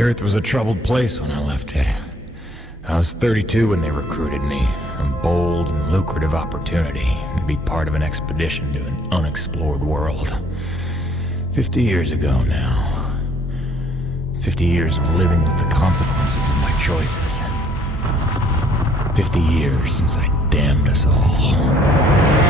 Earth was a troubled place when I left it. I was 32 when they recruited me. A bold and lucrative opportunity to be part of an expedition to an unexplored world. 50 years ago now. 50 years of living with the consequences of my choices. 50 years since I damned us all.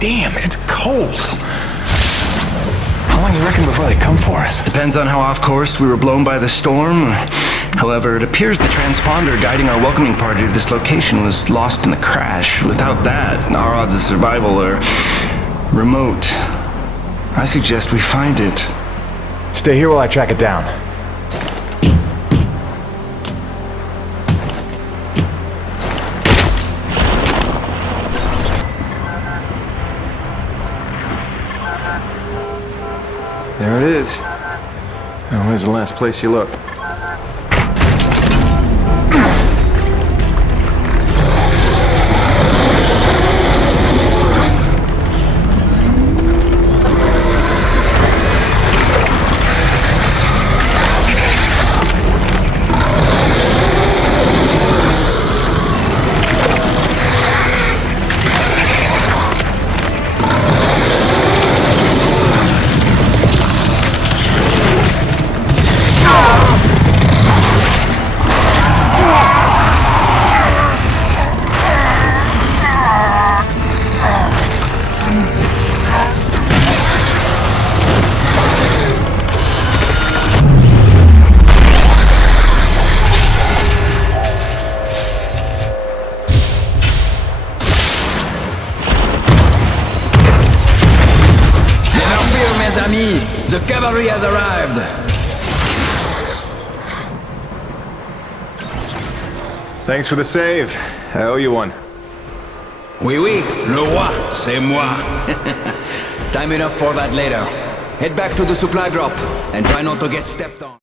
Damn, it's cold. How long you reckon before they come for us? Depends on how off course we were blown by the storm. However, it appears the transponder guiding our welcoming party to this location was lost in the crash. Without that, our odds of survival are remote. I suggest we find it. Stay here while I track it down. There it is. Now, where's the last place you looked? The cavalry has arrived! Thanks for the save. I owe you one. Oui, oui, le roi, c'est moi. Time enough for that later. Head back to the supply drop, and try not to get stepped on.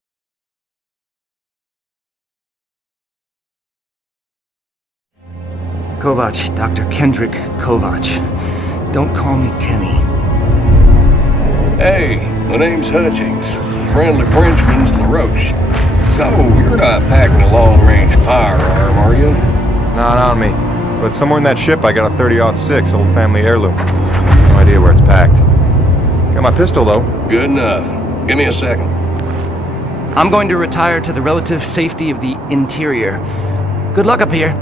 Kovac, Dr. Kendrick Kovac. Don't call me Kenny. Hey, my name's Hutchings. Friendly Frenchman's LaRoche. So, you're not packing a long-range firearm, are you? Not on me. But somewhere in that ship I got a 30-06 old family heirloom. No idea where it's packed. Got my pistol, though. Good enough. Give me a second. I'm going to retire to the relative safety of the interior. Good luck up here.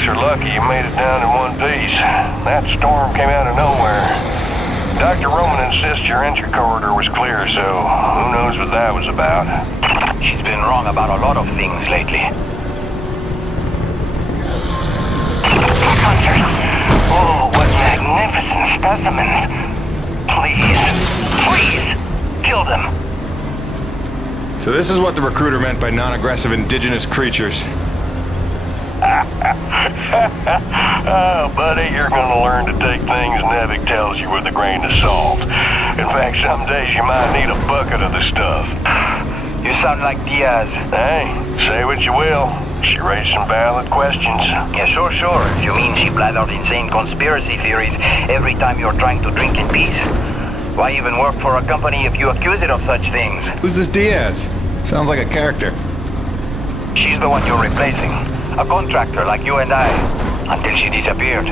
You're lucky you made it down in one piece. That storm came out of nowhere. Dr. Roman insists your entry corridor was clear, so who knows what that was about. She's been wrong about a lot of things lately. Oh, what Magnificent specimens. Please, kill them. So this is what the recruiter meant by non-aggressive indigenous creatures. Oh, buddy, you're gonna learn to take things NEVEC tells you with a grain of salt. In fact, some days you might need a bucket of the stuff. You sound like Diaz. Hey, say what you will. She raised some valid questions. Yeah, sure. You mean she blathered insane conspiracy theories every time you're trying to drink in peace? Why even work for a company if you accuse it of such things? Who's this Diaz? Sounds like a character. She's the one you're replacing. A contractor like you and I. Until she disappeared.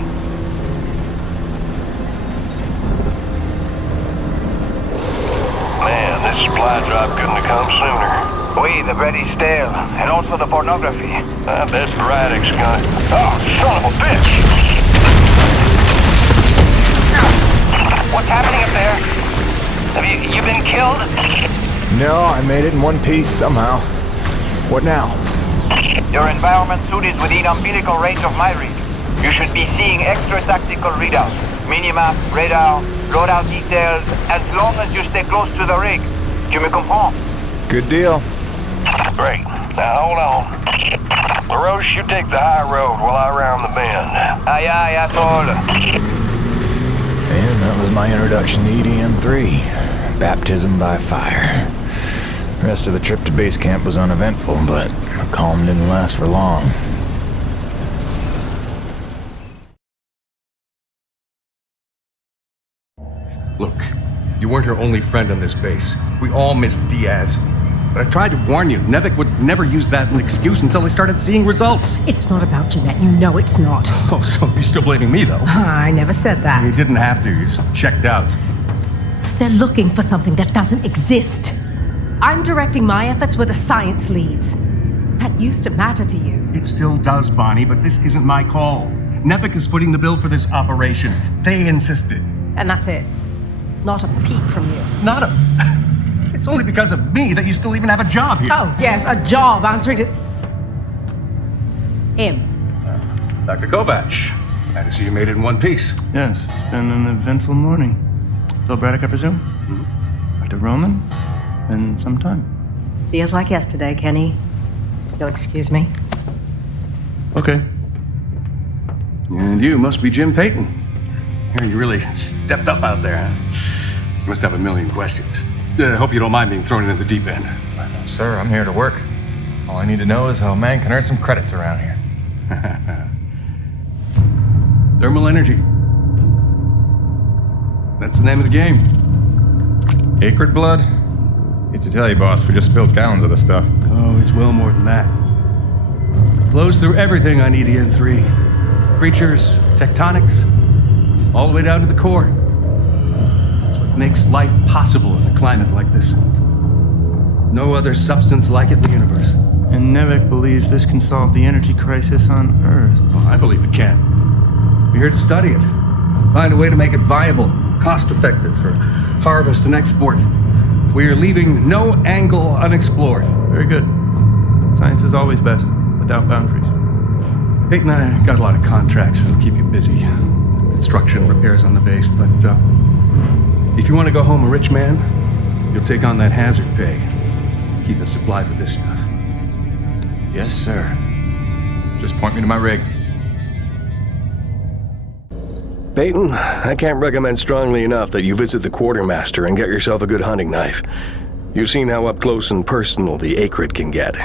Man, this supply drop couldn't have come sooner. Oui, the bread is stale. And also the pornography. I bet Braddock's gonna... Oh, son of a bitch! What's happening up there? Have you been killed? No, I made it in one piece somehow. What now? Your environment suit is within umbilical range of my rig. You should be seeing extra tactical readouts. Minimap, radar, loadout details, as long as you stay close to the rig. Tu me comprends? Good deal. Great. Now, hold on. LaRoche, you take the high road while I round the bend. Aye, asshole. And that was my introduction to E.D.N. 3. Baptism by fire. The rest of the trip to base camp was uneventful, but the calm didn't last for long. Look, you weren't her only friend on this base. We all miss Diaz. But I tried to warn you, NEVEC would never use that as an excuse until they started seeing results. It's not about Jeanette. You know it's not. Oh, so you're still blaming me, though? I never said You that. didn't have to, you just checked out. They're looking for something that doesn't exist. I'm directing my efforts where the science leads. That used to matter to you. It still does, Bonnie, but this isn't my call. NEVEC is footing the bill for this operation. They insisted. And that's it. Not a peep from you. Not a... It's only because of me that you still even have a job here. Oh, yes, a job answering to... him. Dr. Kovac, glad to see you made it in one piece. Yes, it's been an eventful morning. Phil Braddock, I presume? Dr. Roman? Been some time. Feels like yesterday, Kenny. You'll excuse me. Okay. And you must be Jim Payton. You really stepped up out there, huh? You must have a million questions. Hope you don't mind being thrown into the deep end. Sir, I'm here to work. All I need to know is how a man can earn some credits around here. Thermal energy. That's the name of the game. Acrid blood? Hate to tell you, boss, we just spilled gallons of the stuff. Oh, it's well more than that. Flows through everything on E.D.N. 3. Creatures, tectonics, all the way down to the core. It's what makes life possible in a climate like this. No other substance like it in the universe. And NEVEC believes this can solve the energy crisis on Earth. Oh, I believe it can. We're here to study it. Find a way to make it viable, cost-effective for harvest and export. We are leaving no angle unexplored. Very good. Science is always best, without boundaries. Peyton and I got a lot of contracts that'll keep you busy. Construction, repairs on the base, but if you want to go home a rich man, you'll take on that hazard pay. Keep us supplied with this stuff. Yes, sir. Just point me to my rig. Peyton, I can't recommend strongly enough that you visit the quartermaster and get yourself a good hunting knife. You've seen how up close and personal the acrid can get.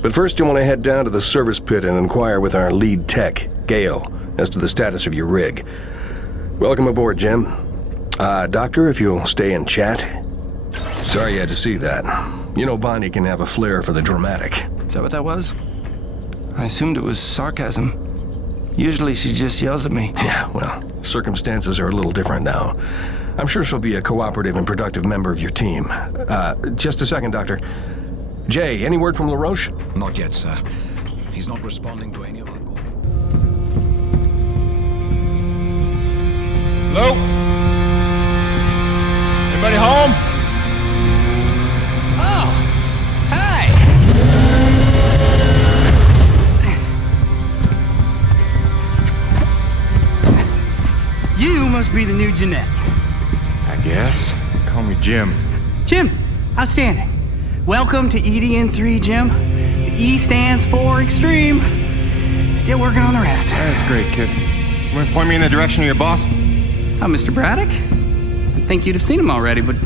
But first you want to head down to the service pit and inquire with our lead tech, Gale, as to the status of your rig. Welcome aboard, Jim. Doctor, if you'll stay and chat. Sorry you had to see that. You know Bonnie can have a flair for the dramatic. Is that what that was? I assumed it was sarcasm. Usually she just yells at me. Yeah, well, circumstances are a little different now. I'm sure she'll be a cooperative and productive member of your team. Just a second, Doctor. Jay, any word from LaRoche? Not yet, sir. He's not responding to any of our calls. Hello? Anybody home? Oh! Hey! Jeanette. I guess. Call me Jim. Jim, outstanding. Welcome to E.D.N. 3, Jim. The E stands for extreme. Still working on the rest. That's great, kid. You want to point me in the direction of your boss? Mr. Braddock? I think you'd have seen him already, but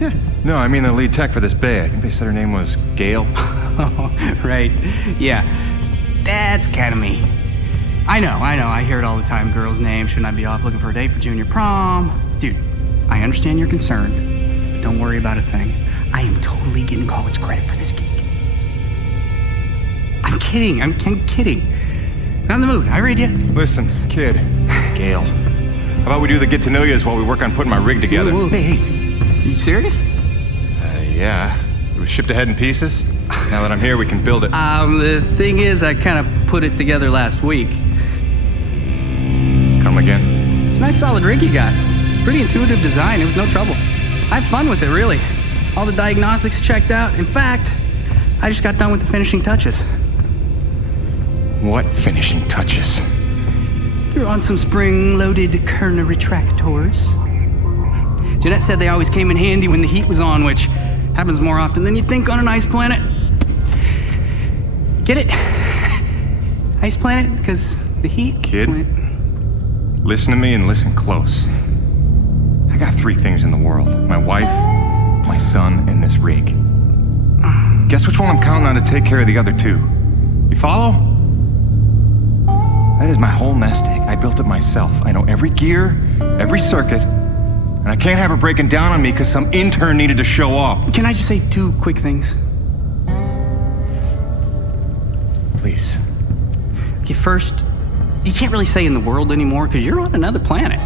yeah. No, I mean the lead tech for this bay. I think they said her name was Gail. Oh, right. Yeah. That's kind of me. I know. I hear it all the time. Girl's name. Shouldn't I be off looking for a date for junior prom? Dude, I understand you're concerned. But don't worry about a thing. I am totally getting college credit for this gig. I'm kidding. I'm kidding. Not in the mood. I read you. Listen, kid. Gail. How about we do the get-to-know-yous while we work on putting my rig together? Whoa, hey. Are you serious? Yeah. It was shipped ahead in pieces. Now that I'm here, we can build it. The thing is, I kind of put it together last week. Come again? It's a nice solid rig you got. Pretty intuitive design. It was no trouble. I had fun with it, really. All the diagnostics checked out. In fact, I just got done with the finishing touches. What finishing touches? Threw on some spring-loaded Kerner retractors. Jeanette said they always came in handy when the heat was on, which happens more often than you'd think on an ice planet. Get it? Ice planet? Because the heat... Kid, listen to me and listen close. I got 3 things in the world. My wife, my son, and this rig. Guess which one I'm counting on to take care of the other 2? You follow? That is my whole nest egg. I built it myself. I know every gear, every circuit, and I can't have her breaking down on me because some intern needed to show off. Can I just say 2 quick things? Please. Okay, first, you can't really say in the world anymore because you're on another planet.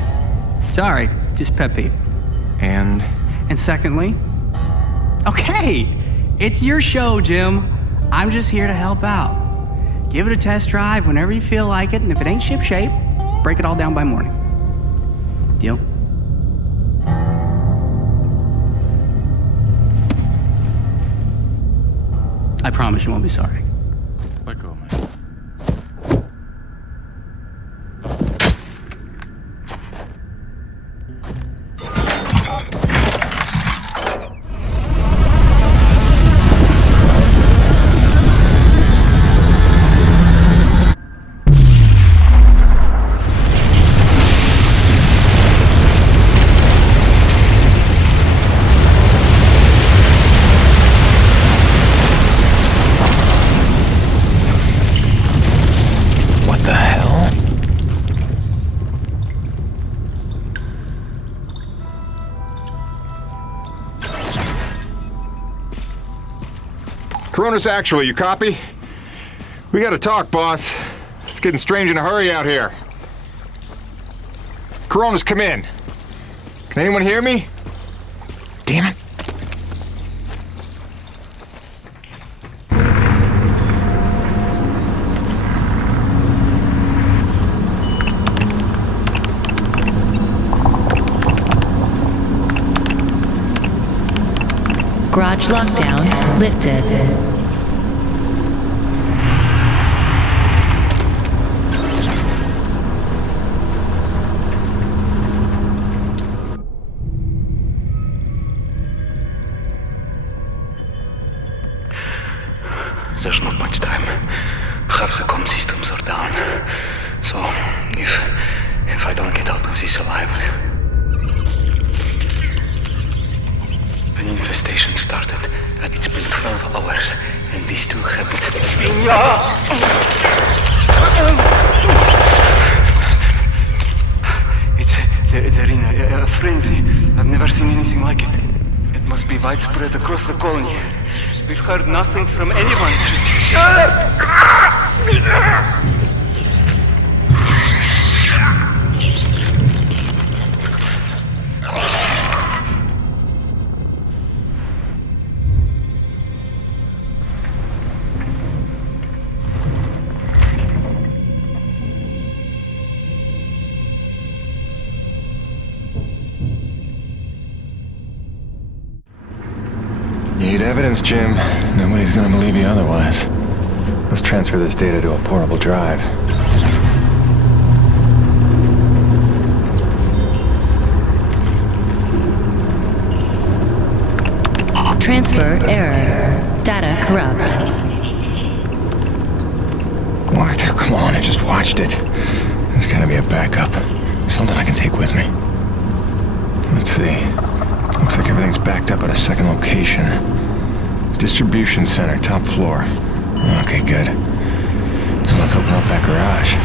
Sorry, just pet peeve. And secondly, okay, it's your show, Jim. I'm just here to help out. Give it a test drive whenever you feel like it, and if it ain't ship-shape, break it all down by morning. Deal? I promise you won't be sorry. Let go, man. Cronus Actual, you copy? We gotta talk, boss. It's getting strange in a hurry out here. Cronus, come in. Can anyone hear me? Damn it. Garage lockdown lifted. There's not much time. Half the comm systems are down. So, if I don't get out of this alive... An infestation started, and it's been 12 hours, and these 2 haven't... They're in a frenzy. I've never seen anything like it. It must be widespread across the colony. We've heard nothing from anyone. Need evidence, Jim. Nobody's gonna believe you otherwise. Let's transfer this data to a portable drive. Transfer error. Data corrupt. What? Come on, I just watched it. There's gotta be a backup. Something I can take with me. Let's see. Looks like everything's backed up at a second location. Distribution center, top floor. Okay, good. Now let's open up that garage.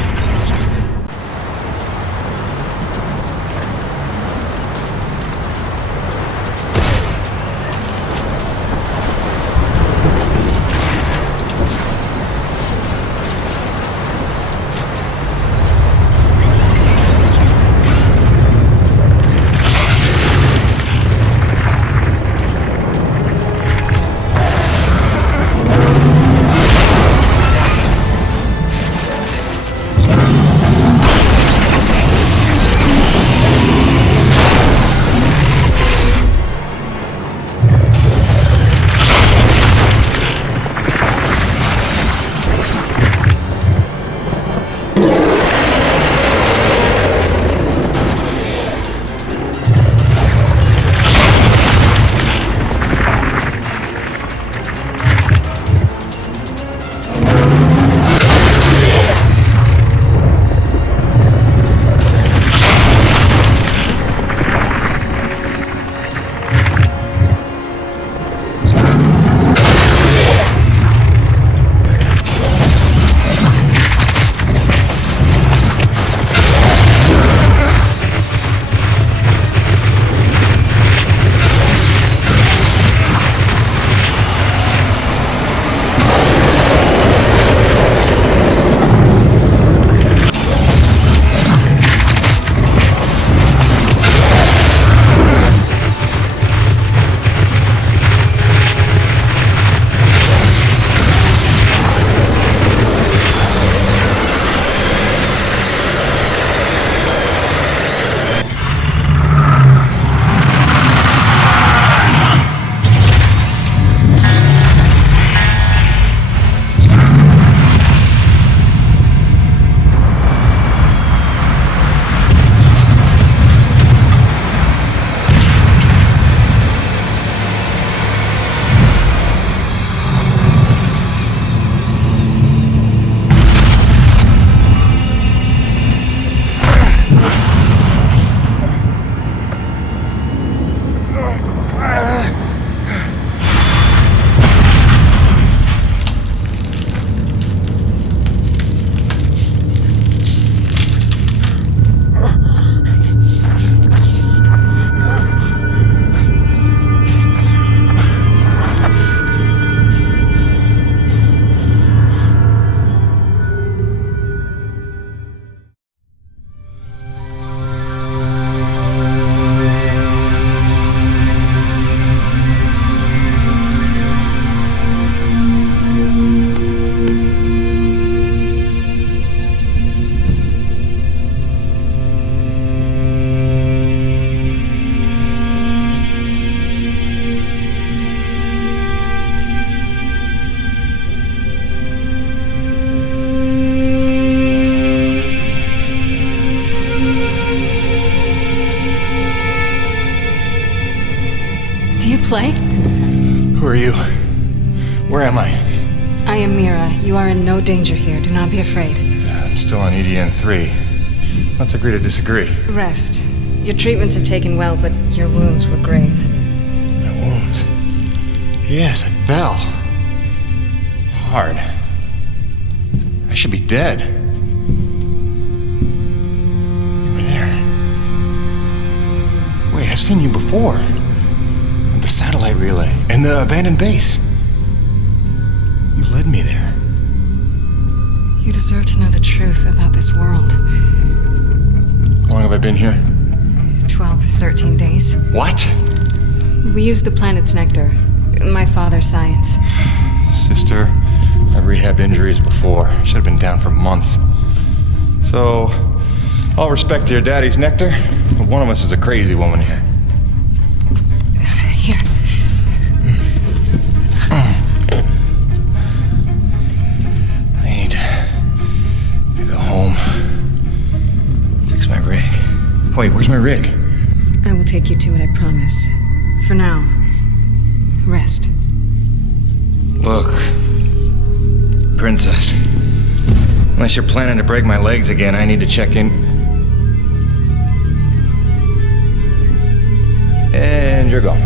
Play? Who are you? Where am I? I am Mira. You are in no danger here. Do not be afraid. I'm still on E.D.N. 3. Let's agree to disagree. Rest. Your treatments have taken well, but your wounds were grave. My wounds? Yes, I fell. Hard. I should be dead. You were there. Wait, I've seen you before. At the satellite relay and the abandoned base. You led me there. You deserve to know the truth about this world. How long have I been here? 12 or 13 days. What? We used the planet's nectar. My father's science. Sister, I've rehabbed injuries before. Should have been down for months. So, all respect to your daddy's nectar, but one of us is a crazy woman here. Here. I need to go home. Fix my rig. Wait, where's my rig? I will take you to it, I promise. For now, Rest. Look, Princess. Unless you're planning to break my legs again, I need to check in. And you're gone.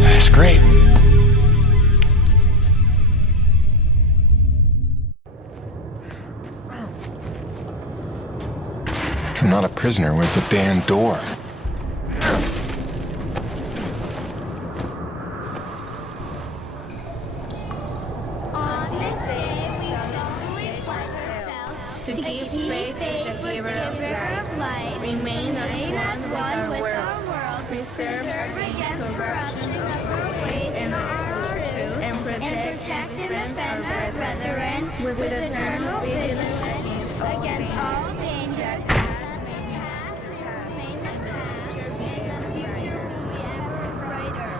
That's great. I'm not a prisoner with the damn door. To give faith with the giver of life, remain as one with our world, preserve against corruption of our faith and our truth, and protect and defend our brethren with eternal vigilance against all dangers, past, may the future be ever brighter.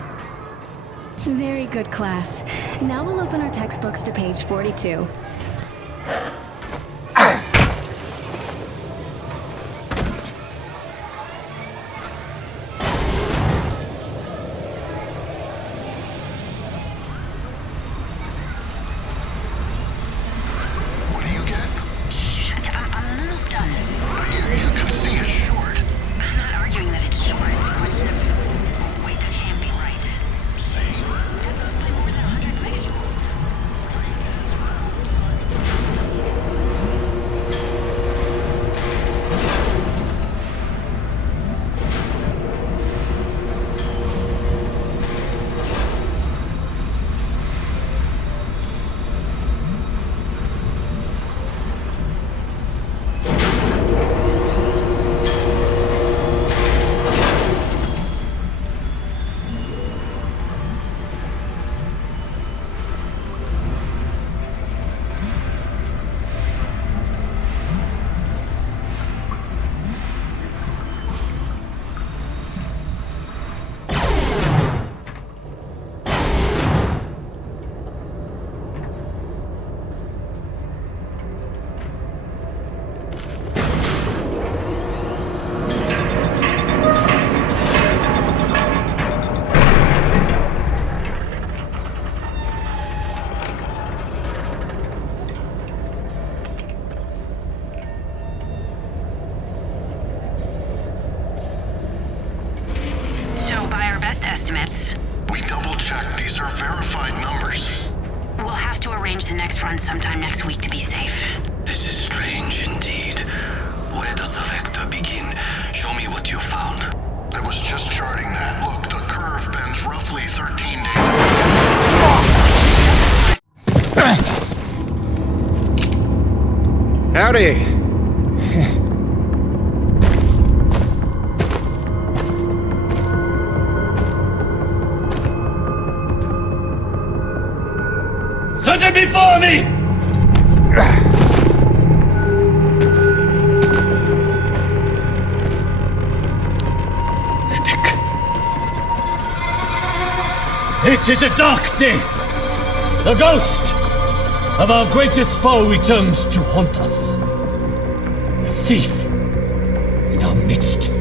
Very good, class. Now we'll open our textbooks to page 42. Estimates. We double-checked. These are verified numbers. We'll have to arrange the next run sometime next week to be safe. This is strange indeed. Where does the vector begin? Show me what you found. I was just charting that. Look, the curve bends roughly 13 days. Howdy. Something before me! NEVEC. It is a dark day. The ghost of our greatest foe returns to haunt us. A thief in our midst,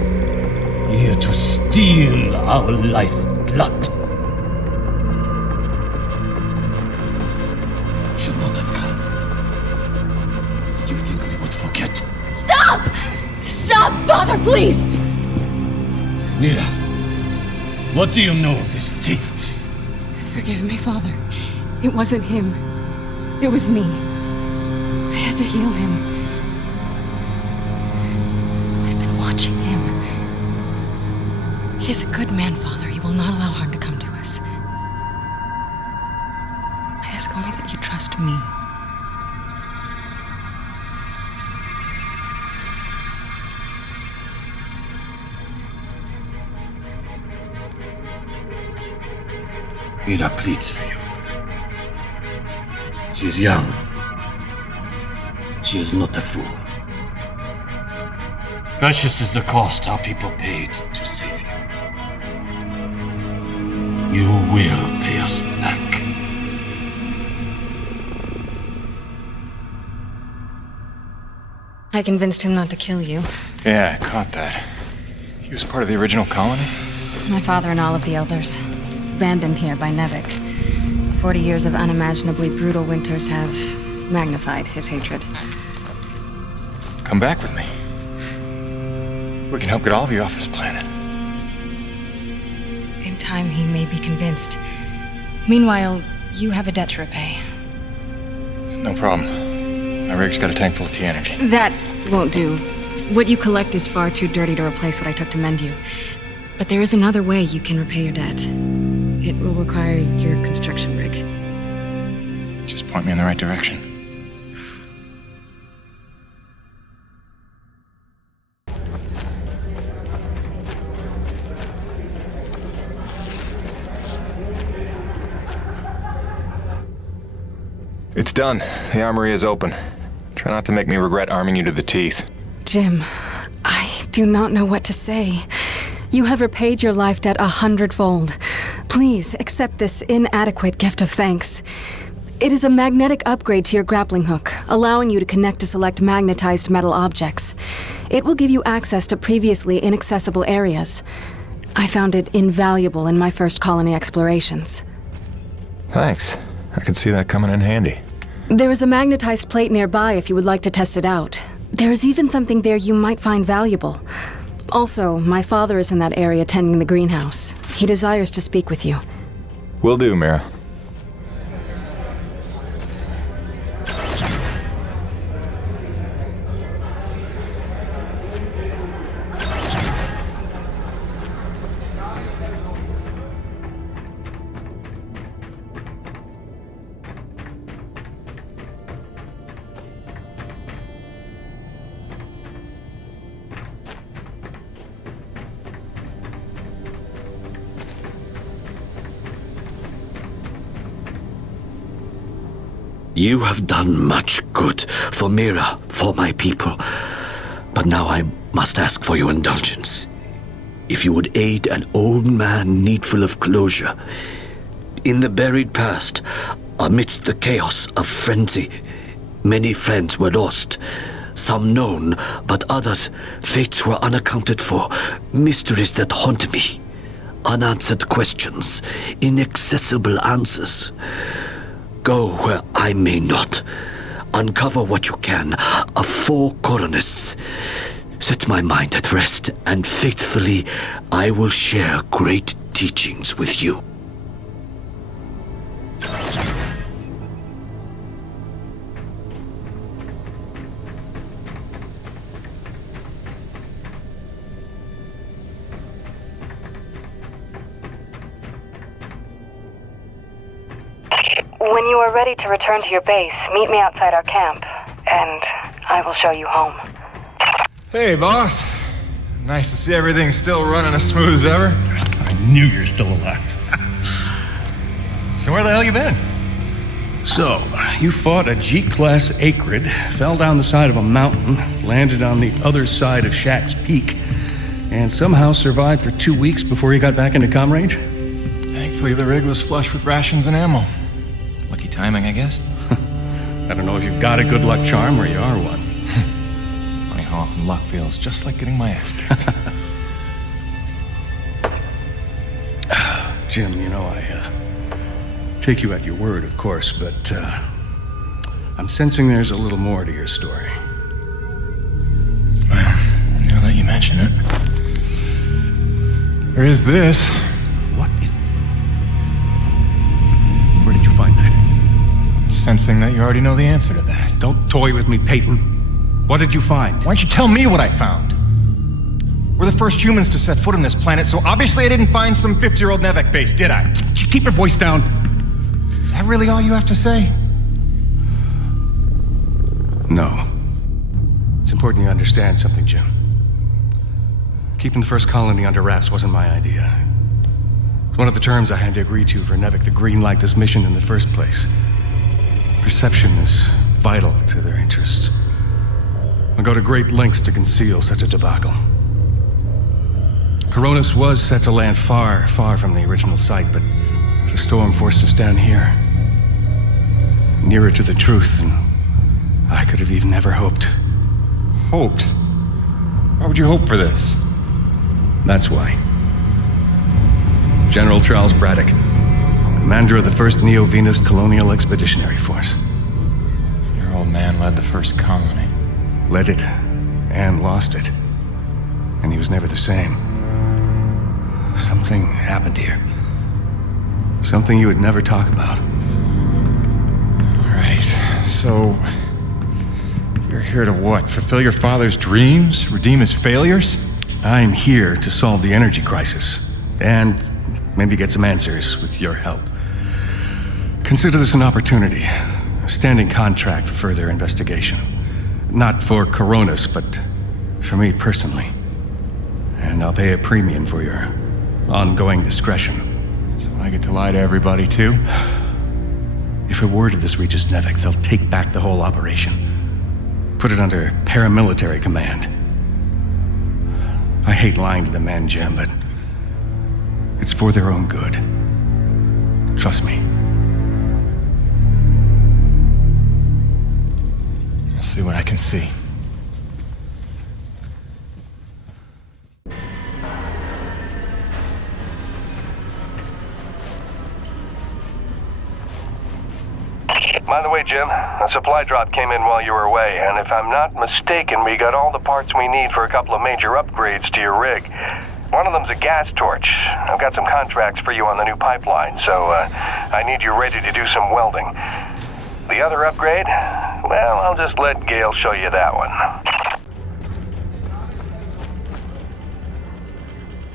here to steal our lifeblood. Should not have come. Did you think we would forget? Stop! Stop, Father, please! Mira, what do you know of this thief? Forgive me, Father. It wasn't him. It was me. I had to heal him. I've been watching him. He is a good man, Father. He will not allow harm to come to us. I ask only that you trust me. Mira pleads for you. She is young. She is not a fool. Precious is the cost our people paid to save you. You will pay us back. I convinced him not to kill you. Yeah, I caught that. He was part of the original colony? My father and all of the elders. Abandoned here by NEVEC. 40 years of unimaginably brutal winters have magnified his hatred. Come back with me. We can help get all of you off this planet. In time, he may be convinced. Meanwhile, you have a debt to repay. No problem. My rig's got a tank full of T energy. That won't do. What you collect is far too dirty to replace what I took to mend you. But there is another way you can repay your debt. It will require your construction rig. Just point me in the right direction. It's done. The armory is open. Try not to make me regret arming you to the teeth. Jim, I do not know what to say. You have repaid your life debt 100-fold. Please accept this inadequate gift of thanks. It is a magnetic upgrade to your grappling hook, allowing you to connect to select magnetized metal objects. It will give you access to previously inaccessible areas. I found it invaluable in my first colony explorations. Thanks. I could see that coming in handy. There is a magnetized plate nearby if you would like to test it out. There is even something there you might find valuable. Also, my father is in that area tending the greenhouse. He desires to speak with you. Will do, Mira. You have done much good for Mira, for my people. But now I must ask for your indulgence. If you would aid an old man needful of closure. In the buried past, amidst the chaos of frenzy, many friends were lost. Some known, but others, fates were unaccounted for. Mysteries that haunt me. Unanswered questions, inaccessible answers. Go where I may not. Uncover what you can of 4 colonists. Set my mind at rest, and faithfully I will share great teachings with you. When you are ready to return to your base, meet me outside our camp, and I will show you home. Hey, boss. Nice to see everything still running as smooth as ever. I knew you're still alive. So where the hell you been? So, you fought a G-class acrid, fell down the side of a mountain, landed on the other side of Shack's Peak, and somehow survived for 2 weeks before you got back into comm range? Thankfully, the rig was flush with rations and ammo. Lucky timing, I guess. I don't know if you've got a good luck charm or you are one. Funny how often luck feels just like getting my ass kicked. Jim, you know, I take you at your word, of course, but I'm sensing there's a little more to your story. Well, now that you mention it, there is this. What is... Where did you find that? Sensing that you already know the answer to that. Don't toy with me, Peyton. What did you find? Why don't you tell me what I found? We're the first humans to set foot on this planet, so obviously I didn't find some 50-year-old NEVEC base, did I? Keep your voice down. Is that really all you have to say? No. It's important you understand something, Jim. Keeping the first colony under wraps wasn't my idea. It's one of the terms I had to agree to for NEVEC to greenlight this mission in the first place. Perception is vital to their interests. I'll go to great lengths to conceal such a debacle. Coronis was set to land far, far from the original site, but the storm forced us down here. Nearer to the truth than I could have even ever hoped. Hoped? Why would you hope for this? That's why. General Charles Braddock, commander of the 1st Neo-Venus Colonial Expeditionary Force. Your old man led the first colony. Led it, and lost it. And he was never the same. Something happened here. Something you would never talk about. All right, so... you're here to what? Fulfill your father's dreams? Redeem his failures? I'm here to solve the energy crisis. And maybe get some answers with your help. Consider this an opportunity. A standing contract for further investigation. Not for Coronis, but for me personally. And I'll pay a premium for your ongoing discretion. So I get to lie to everybody, too? If a word of this reaches NEVEC, they'll take back the whole operation. Put it under paramilitary command. I hate lying to the men, Jim, but it's for their own good. Trust me. I'll see what I can see. By the way, Jim, a supply drop came in while you were away, and if I'm not mistaken, we got all the parts we need for a couple of major upgrades to your rig. One of them's a gas torch. I've got some contracts for you on the new pipeline, so I need you ready to do some welding. The other upgrade? Well, I'll just let Gale show you that one.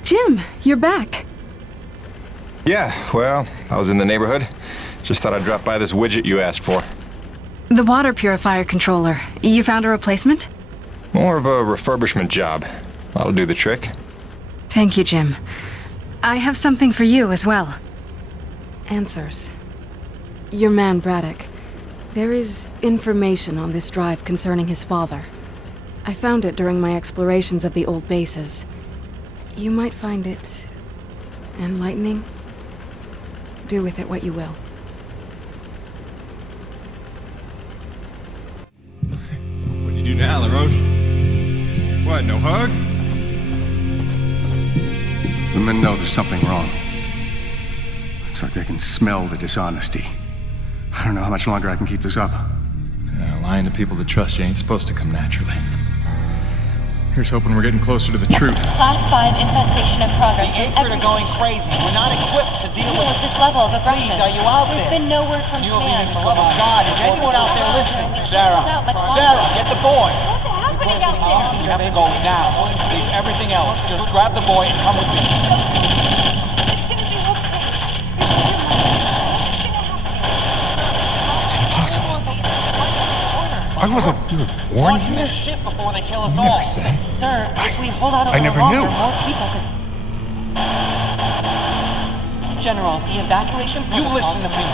Jim, you're back. Yeah, well, I was in the neighborhood. Just thought I'd drop by this widget you asked for. The water purifier controller. You found a replacement? More of a refurbishment job. That'll do the trick. Thank you, Jim. I have something for you as well. Answers. Your man, Braddock. There is information on this drive concerning his father. I found it during my explorations of the old bases. You might find it enlightening. Do with it what you will. What do you do now, LaRoche? What, no hug? The men know there's something wrong. It's like they can smell the dishonesty. I don't know how much longer I can keep this up. Lying to people that trust you ain't supposed to come naturally. Here's hoping we're getting closer to the truth. Class 5 infestation in progress. The Acrid are going crazy. We're not equipped to deal with this level of aggression. Please, are you out there? There's been no word from command. For the love of God, is anyone out there listening? Sarah, get the boy. What's happening out there? You have to go now. Leave everything else. Just grab the boy and come with me. It's gonna be okay. It's impossible. I wasn't born here. Shit before they kill us You all. never said. Sir, if we hold out a I little never longer, knew. more people could... General, the evacuation You protocol... listen to me.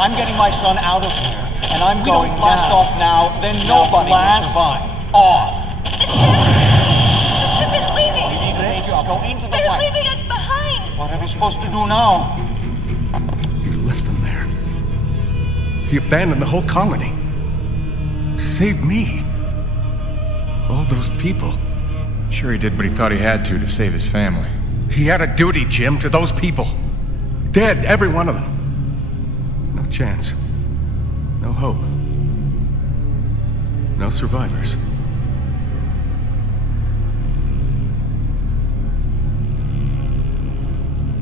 I'm getting my son out of here, and I'm going now. Blast off now, then nobody will survive. Off. The ship is leaving! Go into the They're fight. leaving us behind! What are we supposed to do now? You left them there. He abandoned the whole colony. Saved me. All those people. Sure he did what he thought he had to save his family. He had a duty, Jim, to those people. Dead, every one of them. No chance. No hope. No survivors.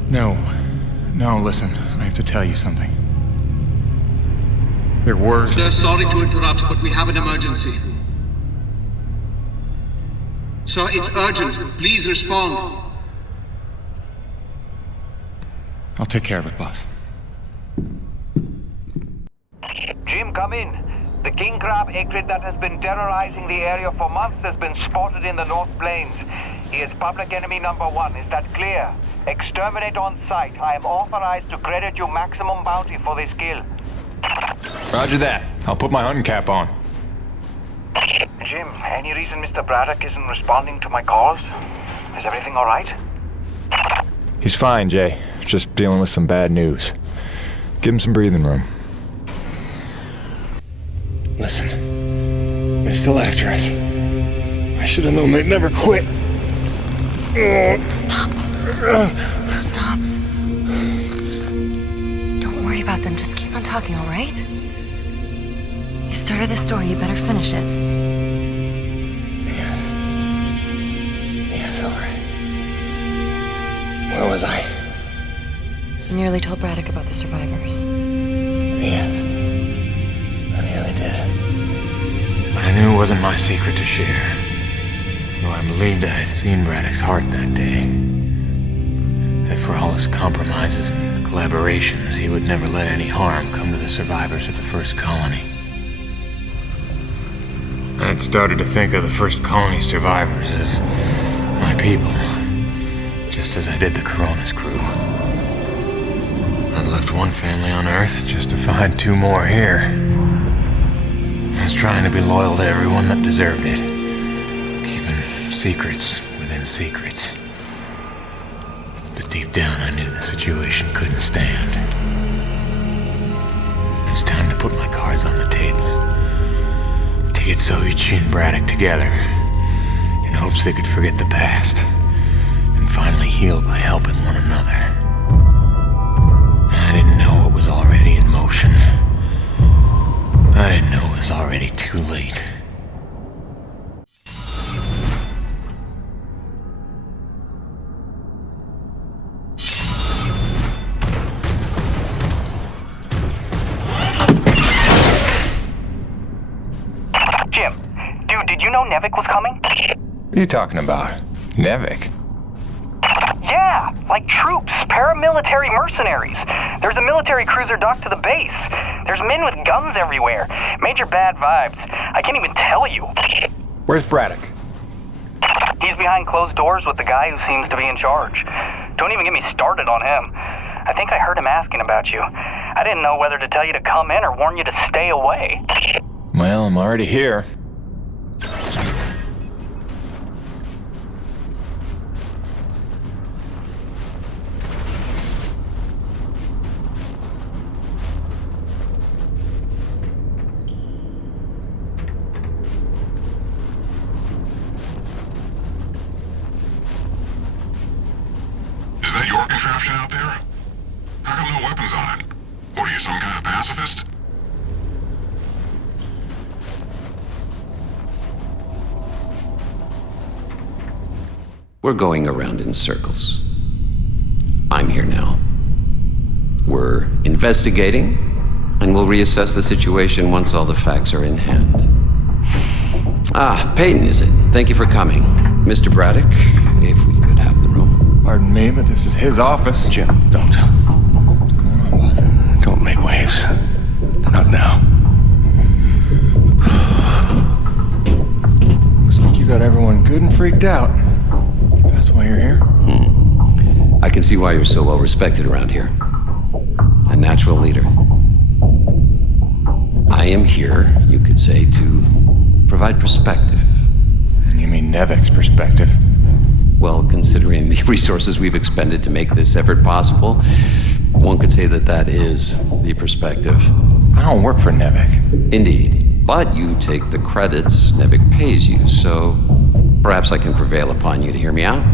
No, listen. I have to tell you something. There were... Sir, sorry to interrupt, but we have an emergency. Sir, it's urgent. Please respond. I'll take care of it, boss. Jim, come in. The king crab acrid that has been terrorizing the area for months has been spotted in the North Plains. He is public enemy number 1. Is that clear? Exterminate on sight. I am authorized to credit you maximum bounty for this kill. Roger that. I'll put my hunting cap on. Jim, any reason Mr. Braddock isn't responding to my calls? Is everything all right? He's fine, Jay. Just dealing with some bad news. Give him some breathing room. Listen, they're still after us. I should have known they'd never quit. Stop. Stop. talking, all right? You started this story, you better finish it. Yes, all right. Where was I? You nearly told Braddock about the survivors. Yes. I nearly did. But I knew it wasn't my secret to share. Though I believed I'd seen Braddock's heart that day. That for all his compromises and collaborations, he would never let any harm come to the survivors of the first colony. I had started to think of the first colony survivors as my people, just as I did the Corona's crew. I'd left one family on Earth just to find two more here. I was trying to be loyal to everyone that deserved it, keeping secrets within secrets. But deep down, I knew the situation couldn't stand. It was time to put my cards on the table. To get Soichi and Braddock together, in hopes they could forget the past, and finally heal by helping one another. I didn't know it was already in motion. I didn't know it was already too late. Jim, dude, did you know NEVEC was coming? What are you talking about? NEVEC? Yeah, like troops, paramilitary mercenaries. There's a military cruiser docked to the base. There's men with guns everywhere. Major bad vibes. I can't even tell you. Where's Braddock? He's behind closed doors with the guy who seems to be in charge. Don't even get me started on him. I think I heard him asking about you. I didn't know whether to tell you to come in or warn you to stay away. Well, I'm already here. Is that your contraption out there? How come no weapons on it? What are you, some kind of pacifist? We're going around in circles. I'm here now. We're investigating, and we'll reassess the situation once all the facts are in hand. Ah, Peyton, is it? Thank you for coming. Mr. Braddock, if we could have the room. Pardon me, but this is his office. Jim, don't. Don't make waves. Not now. Looks like you got everyone good and freaked out. That's why you're here? I can see why you're so well respected around here. A natural leader. I am here, you could say, to provide perspective. You mean NEVEC's perspective? Well, considering the resources we've expended to make this effort possible, one could say that that is the perspective. I don't work for NEVEC. Indeed. But you take the credits NEVEC pays you, so perhaps I can prevail upon you to hear me out.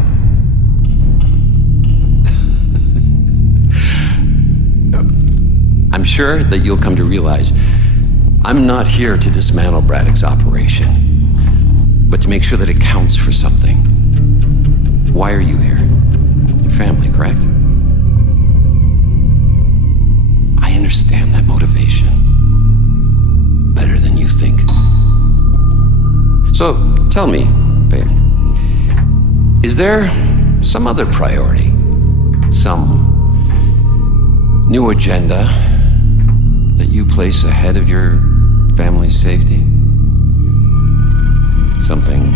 I'm sure that you'll come to realize I'm not here to dismantle Braddock's operation, but to make sure that it counts for something. Why are you here? Your family, correct? I understand that motivation better than you think. So, tell me, babe, is there some other priority? Some new agenda that you place ahead of your family's safety? Something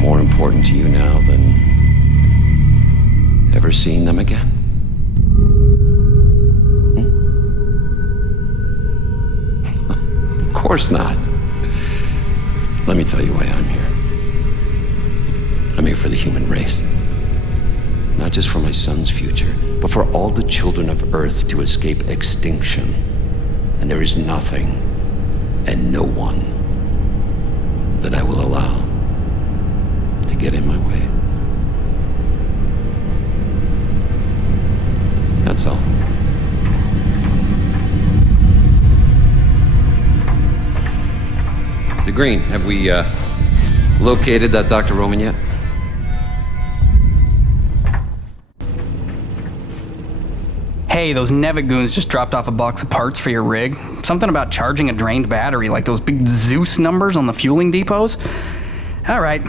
more important to you now than ever seeing them again? Of course not. Let me tell you why I'm here. I'm here for the human race. Not just for my son's future, but for all the children of Earth to escape extinction. And there is nothing and no one that I will allow to get in my way. That's all. Green, have we, located that Dr. Roman yet? Hey, those NEVEC goons just dropped off a box of parts for your rig. Something about charging a drained battery, like those big Zeus numbers on the fueling depots. All right,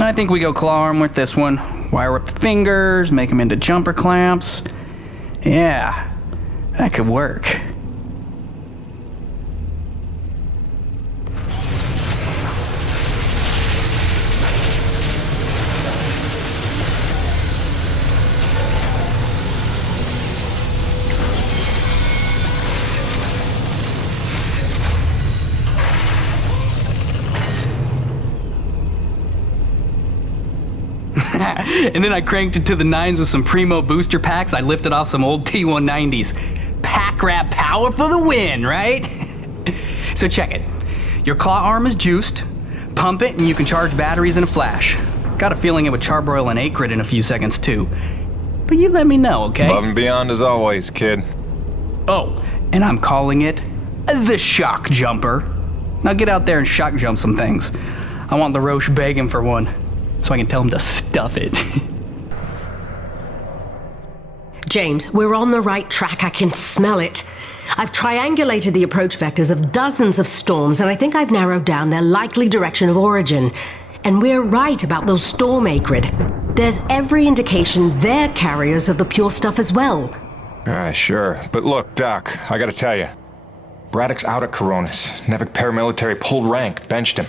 I think we go claw arm with this one. Wire up the fingers, make them into jumper clamps. Yeah, that could work. And then I cranked it to the nines with some primo booster packs I lifted off some old T190s. Pack rat power for the win, right? So check it. Your claw arm is juiced. Pump it and you can charge batteries in a flash. Got a feeling it would charbroil an acrid in a few seconds too. But you let me know, okay? Above and beyond as always, kid. Oh, and I'm calling it the shock jumper. Now get out there and shock jump some things. I want the Roche begging for one, so I can tell him to stuff it. James, we're on the right track. I can smell it. I've triangulated the approach vectors of dozens of storms, and I think I've narrowed down their likely direction of origin. And we're right about those storm acrid. There's every indication they're carriers of the pure stuff as well. Sure. But look, Doc, I gotta tell you. Braddock's out at Coronis. NEVEC paramilitary pulled rank, benched him.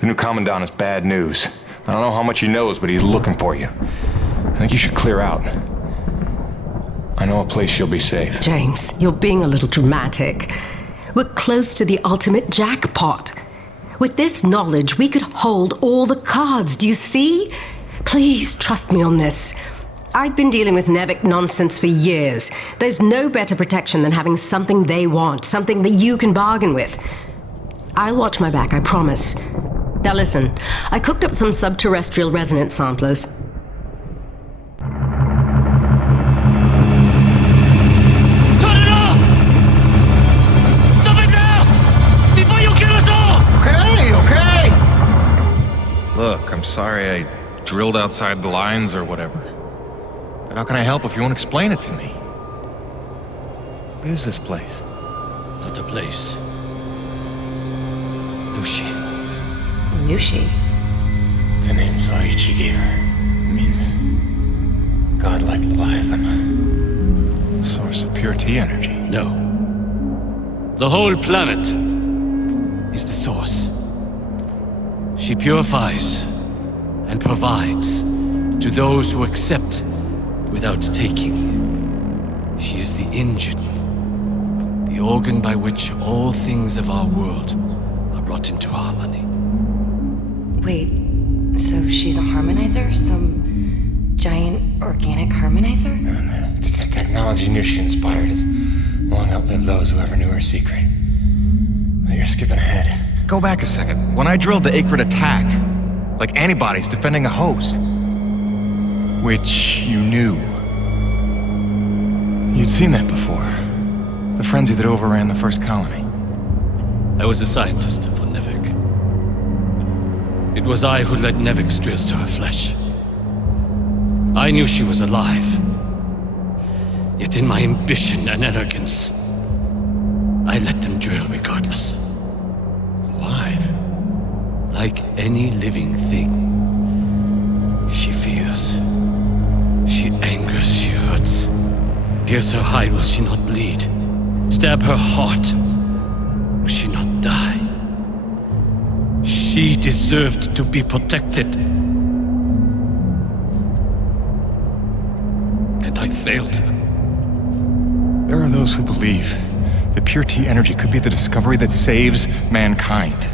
The new commandant is bad news. I don't know how much he knows, but he's looking for you. I think you should clear out. I know a place you'll be safe. James, you're being a little dramatic. We're close to the ultimate jackpot. With this knowledge, we could hold all the cards, do you see? Please trust me on this. I've been dealing with NEVEC nonsense for years. There's no better protection than having something they want, something that you can bargain with. I'll watch my back, I promise. Now listen, I cooked up some subterrestrial resonance samplers. Look, I'm sorry I drilled outside the lines or whatever. But how can I help if you won't explain it to me? What is this place? Not a place. Nushi. Nushi? It's a name Saichi gave her. It means godlike Leviathan. Source of pure T energy. No. The whole planet is the source. She purifies and provides to those who accept without taking. She is the engine, the organ by which all things of our world are brought into harmony. Wait, so she's a harmonizer? Some giant organic harmonizer? The technology Nushi inspired has long outlived those who ever knew her secret. But you're skipping ahead. Go back a second. When I drilled, the Acrid attacked. Like antibodies defending a host. Which you knew. You'd seen that before. The frenzy that overran the first colony. I was a scientist for NEVEC. It was I who led NEVEC's drills to her flesh. I knew she was alive. Yet in my ambition and arrogance, I let them drill regardless. Alive? Like any living thing. She fears. She angers, she hurts. Pierce her hide, will she not bleed? Stab her heart, will she not die? She deserved to be protected. And I failed her. There are those who believe that pure T energy could be the discovery that saves mankind.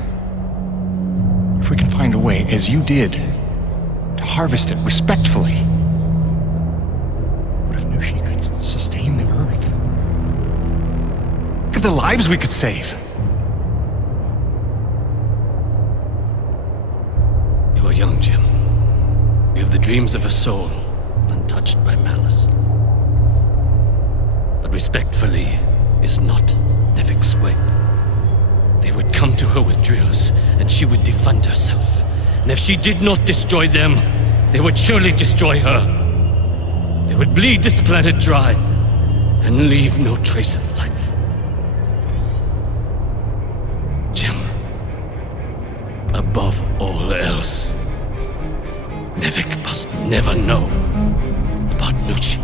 If we can find a way, as you did, to harvest it respectfully. What if Nushi could sustain the Earth? Look at the lives we could save. You are young, Jim. You have the dreams of a soul, untouched by malice. But respectfully is not NEVEC's way. They would come to her with drills, and she would defend herself. And if she did not destroy them, they would surely destroy her. They would bleed this planet dry, and leave no trace of life. Jim, above all else, NEVEC must never know about Nucci.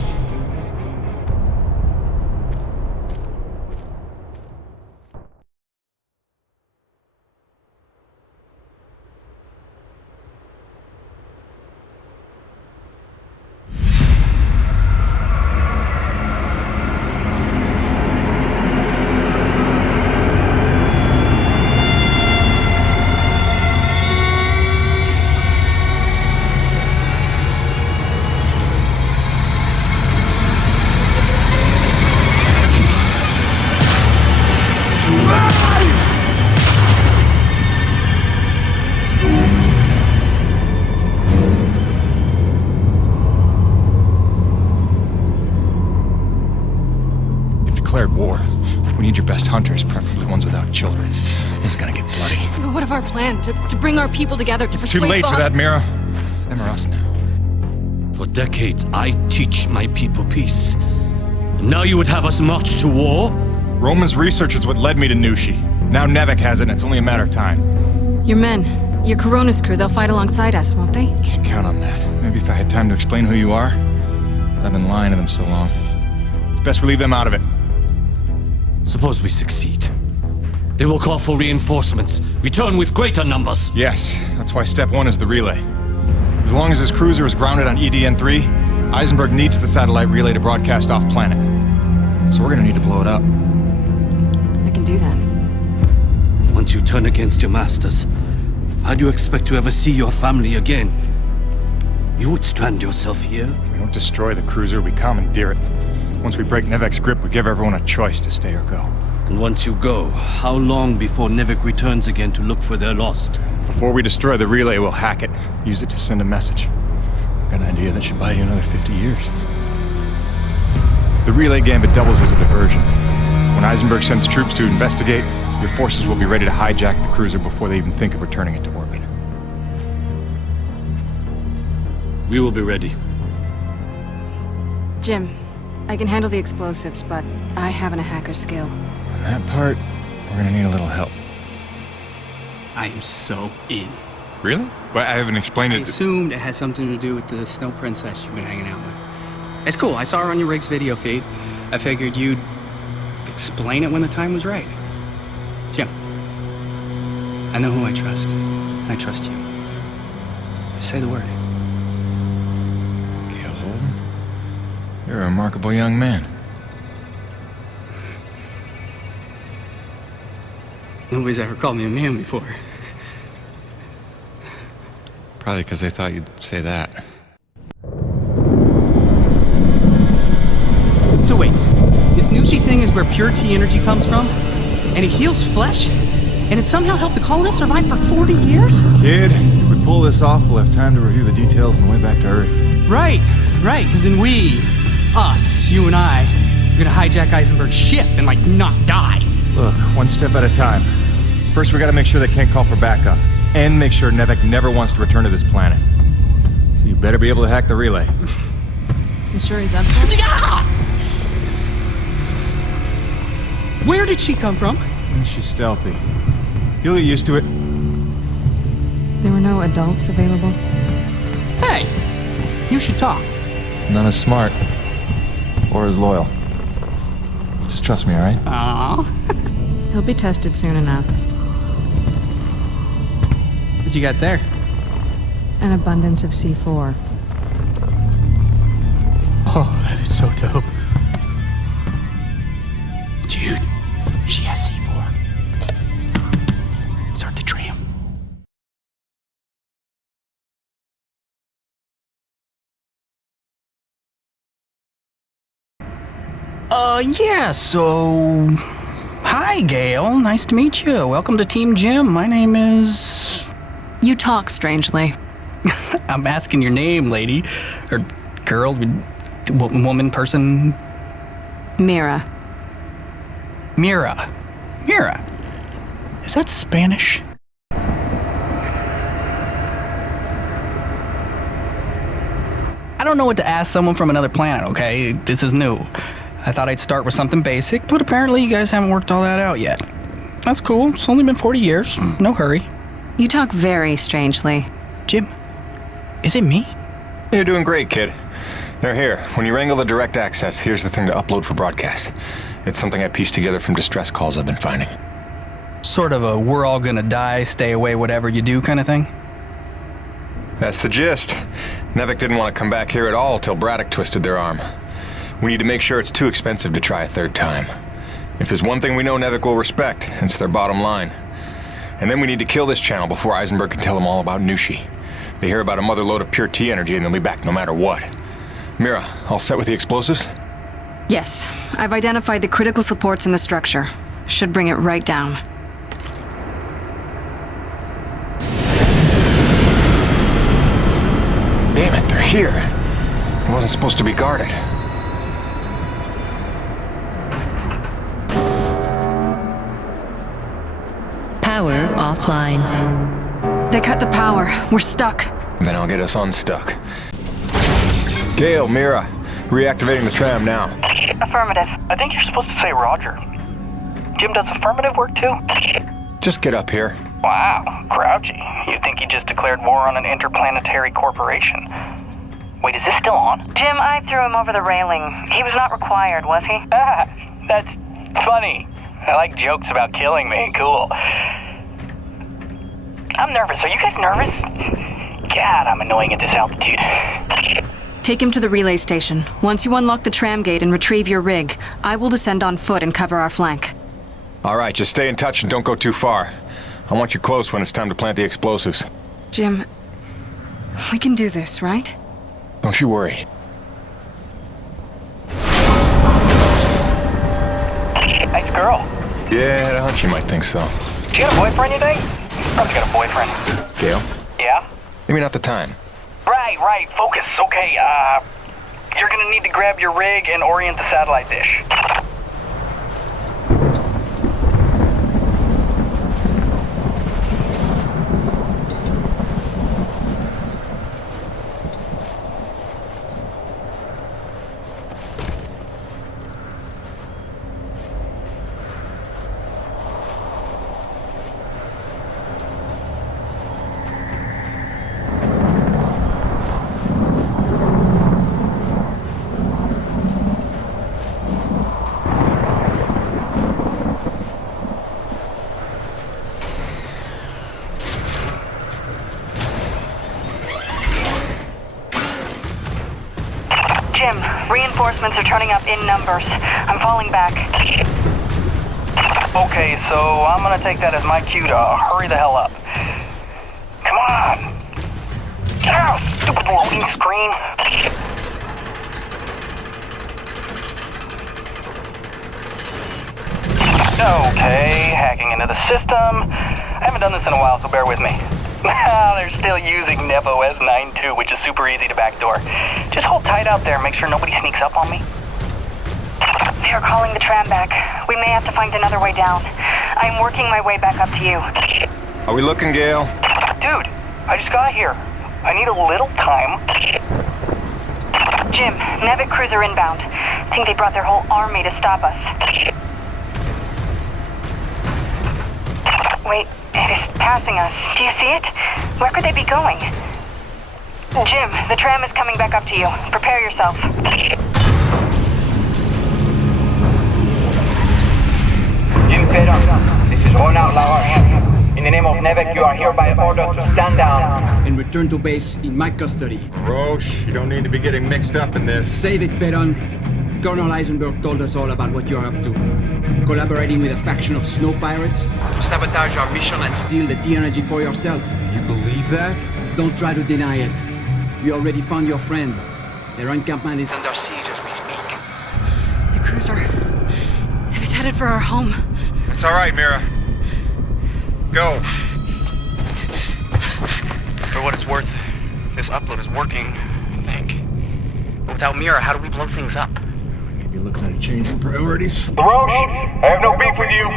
Declared war. We need your best hunters, preferably ones without children. This is gonna get bloody. But what of our plan? To bring our people together, to persuade Too late for Bob? that, Mira. It's them or us now. For decades, I teach my people peace. And now you would have us march to war? Roman's research is what led me to Nucci. Now NEVEC has it, and it's only a matter of time. Your men, your Coronas crew, they'll fight alongside us, won't they? Can't count on that. Maybe if I had time to explain who you are. But I've been lying to them so long. It's best we leave them out of it. Suppose we succeed. They will call for reinforcements. Return with greater numbers. Yes, that's why step one is the relay. As long as his cruiser is grounded on E.D.N. 3, Eisenberg needs the satellite relay to broadcast off planet. So we're gonna need to blow it up. I can do that. Once you turn against your masters, how do you expect to ever see your family again? You would strand yourself here? We don't destroy the cruiser, we commandeer it. Once we break NEVEC's grip, we give everyone a choice to stay or go. And once you go, how long before NEVEC returns again to look for their lost? Before we destroy the relay, we'll hack it. Use it to send a message. Got an idea that should buy you another 50 years. The relay gambit doubles as a diversion. When Eisenberg sends troops to investigate, your forces will be ready to hijack the cruiser before they even think of returning it to orbit. We will be ready. Jim, I can handle the explosives, but I haven't a hacker skill. On that part, we're gonna need a little help. I am so in. Really? But I haven't explained I it. assumed it has something to do with the snow princess you've been hanging out with. It's cool. I saw her on your rig's video feed. I figured you'd explain it when the time was right. Jim, I know who I trust. I trust you. Just say the word. Gale Holden? You're a remarkable young man. Nobody's ever called me a man before. Probably because they thought you'd say that. So wait, this Nucci thing is where pure T energy comes from? And it heals flesh? And it somehow helped the colonists survive for 40 years? Kid, if we pull this off, we'll have time to review the details on the way back to Earth. Right, because then we, us, you and I, are gonna hijack Eisenberg's ship and, not die. Look, one step at a time. First, we gotta make sure they can't call for backup. And make sure NEVEC never wants to return to this planet. So you better be able to hack the relay. You sure he's up for it? Yeah! Where did she come from? She's stealthy. You'll get used to it. There were no adults available? Hey, you should talk. Not as smart. Or as loyal. Just trust me, alright? Aww. He'll be tested soon enough. What you got there? An abundance of C4. Oh, that is so dope. Dude, she has C4. Start the tram. Yeah, so... Hi, Gail. Nice to meet you. Welcome to Team Jim. My name is... You talk strangely. I'm asking your name, lady. Or girl, woman, person... Mira. Mira. Is that Spanish? I don't know what to ask someone from another planet, okay? This is new. I thought I'd start with something basic, but apparently you guys haven't worked all that out yet. That's cool. It's only been 40 years. No hurry. You talk very strangely. Jim, is it me? You're doing great, kid. Now here, when you wrangle the direct access, here's the thing to upload for broadcast. It's something I pieced together from distress calls I've been finding. Sort of a we're all gonna die, stay away, whatever you do kind of thing? That's the gist. NEVEC didn't want to come back here at all till Braddock twisted their arm. We need to make sure it's too expensive to try a third time. If there's one thing we know NEVEC will respect, it's their bottom line. And then we need to kill this channel before Eisenberg can tell them all about Nushi. They hear about a mother load of pure T energy and they'll be back no matter what. Mira, all set with the explosives? Yes, I've identified the critical supports in the structure. Should bring it right down. Damn it, they're here. It wasn't supposed to be guarded. Power offline. They cut the power. We're stuck. Then I'll get us unstuck. Gale, Mira, reactivating the tram now. Affirmative. I think you're supposed to say Roger. Jim does affirmative work too? Just get up here. Wow, grouchy. You'd think he just declared war on an interplanetary corporation. Wait, is this still on? Jim, I threw him over the railing. He was not required, was he? Ah, that's funny. I like jokes about killing me. Cool. I'm nervous. Are you guys nervous? God, I'm annoying at this altitude. Take him to the relay station. Once you unlock the tram gate and retrieve your rig, I will descend on foot and cover our flank. All right, just stay in touch and don't go too far. I want you close when it's time to plant the explosives. Jim, we can do this, right? Don't you worry. Nice girl. Yeah, I had a hunch you might think so. Do you got a boyfriend, you think? Probably got a boyfriend. Gale? Yeah? Maybe not the time. Right. Focus. Okay, you're gonna need to grab your rig and orient the satellite dish. Jim, reinforcements are turning up in numbers. I'm falling back. Okay, so I'm gonna take that as my cue to hurry the hell up. Come on! Get out, stupid loading screen! Okay, hacking into the system. I haven't done this in a while, so bear with me. They're still using NEVOS 9.2, which is super easy to backdoor. Just hold tight out there and make sure nobody sneaks up on me. They are calling the tram back. We may have to find another way down. I'm working my way back up to you. Are we looking, Gale? Dude, I just got here. I need a little time. Jim, NEVEC cruiser inbound. Think they brought their whole army to stop us. Wait, it is passing us. Do you see it? Where could they be going? Jim, the tram is coming back up to you. Prepare yourself. Jim Fedon, this is Ron Outlaw. In the name of NEVEC, you are hereby ordered to stand down. And return to base in my custody. Roche, you don't need to be getting mixed up in this. Save it, Pedon. Colonel Eisenberg told us all about what you're up to. Collaborating with a faction of snow pirates to sabotage our mission and steal the T energy for yourself. You believe that? Don't try to deny it. We already found your friends. Their encampment is under siege as we speak. The cruiser. It was headed for our home. It's all right, Mira. Go. For what it's worth, this upload is working, I think. But without Mira, how do we blow things up? Maybe looking at a change in priorities. Roche, I have no beef with you.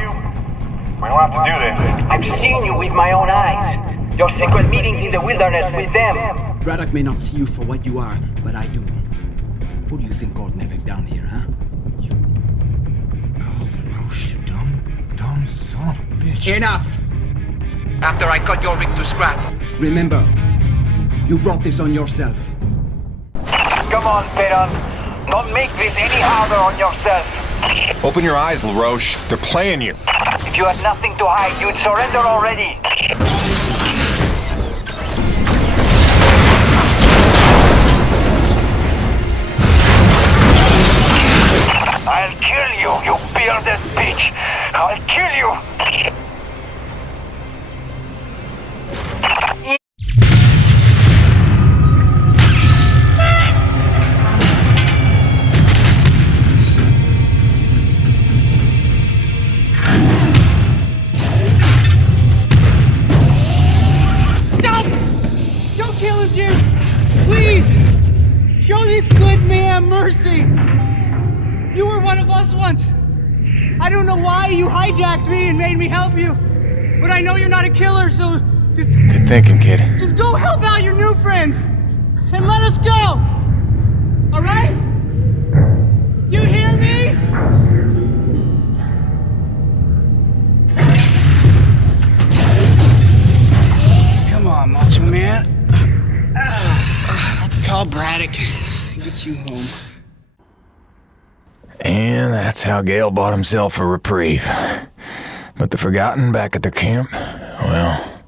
We don't have to do this. I've seen you with my own eyes. Your secret meetings in the wilderness with them. Braddock may not see you for what you are, but I do. Who do you think called NEVEC down here, huh? Roche, you dumb son of a bitch. Enough! After I cut your rig to scrap. Remember, you brought this on yourself. Come on, Baron. Don't make this any harder on yourself. Open your eyes, LaRoche. They're playing you. If you had nothing to hide, you'd surrender already. I'll kill you, you bearded bitch! I'll kill you! Stop! Don't kill him, Jim! Please! Show this good man mercy! You were one of us once. I don't know why you hijacked me and made me help you, but I know you're not a killer, so just... Good thinking, kid. Just go help out your new friends, and let us go! Alright? Do you hear me? Come on, Macho Man. Let's call Braddock and get you home. And that's how Gale bought himself a reprieve. But the Forgotten back at their camp, well,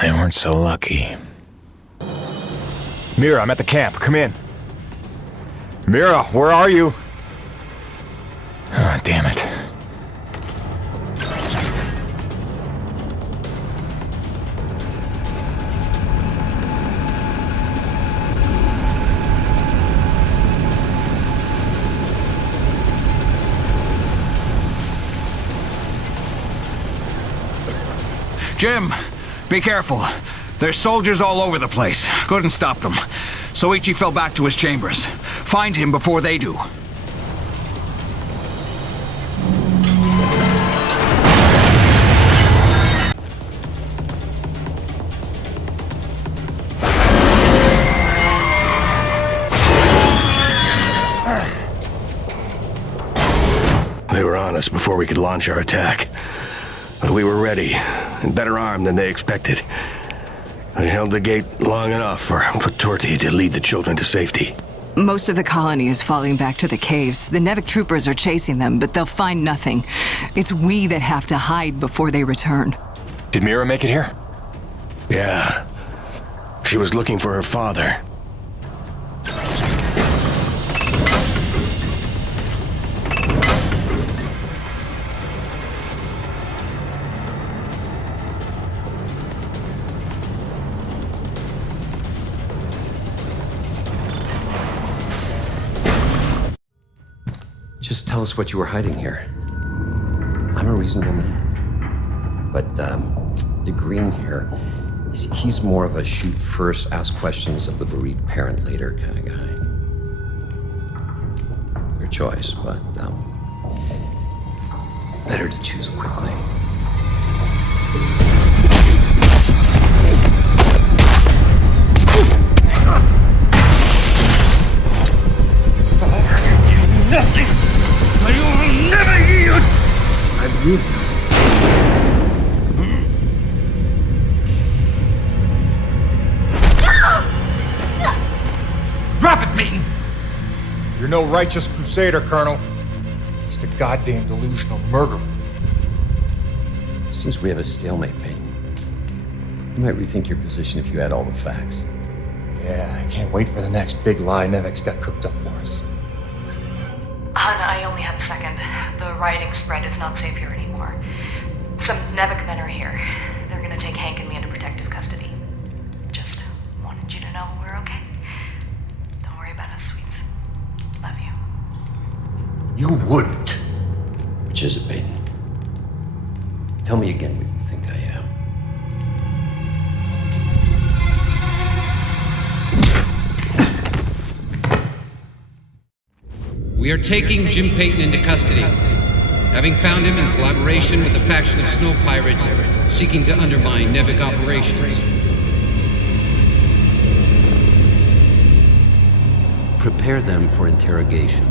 they weren't so lucky. Mira, I'm at the camp. Come in. Mira, where are you? Oh, damn it. Jim, be careful. There's soldiers all over the place. Couldn't stop them. Soichi fell back to his chambers. Find him before they do. They were on us before we could launch our attack. But we were ready, and better armed than they expected. We held the gate long enough for Patorti to lead the children to safety. Most of the colony is falling back to the caves. The NEVEC troopers are chasing them, but they'll find nothing. It's we that have to hide before they return. Did Mira make it here? Yeah. She was looking for her father. Just tell us what you were hiding here. I'm a reasonable man. But, the Green here, he's more of a shoot first, ask questions of the bereaved parent later kind of guy. Your choice, but, better to choose quickly. Nothing! But you will never yield! I believe you. Drop it, Peyton! You're no righteous crusader, Colonel. Just a goddamn delusional murderer. Seems we have a stalemate, Peyton. You might rethink your position if you had all the facts. Yeah, I can't wait for the next big lie NEVEC's got cooked up for us. Hun, I only have a second. The rioting spread is not safe here anymore. Some NEVEC men are here. They're gonna take Hank and me into protective custody. Just wanted you to know we're okay. Don't worry about us, sweets. Love you. You wouldn't. Which is it, Peyton? Tell me again what you think I am. We are taking Jim Peyton into custody. having found him in collaboration with a faction of snow pirates seeking to undermine NEVEC operations. Prepare them for interrogation.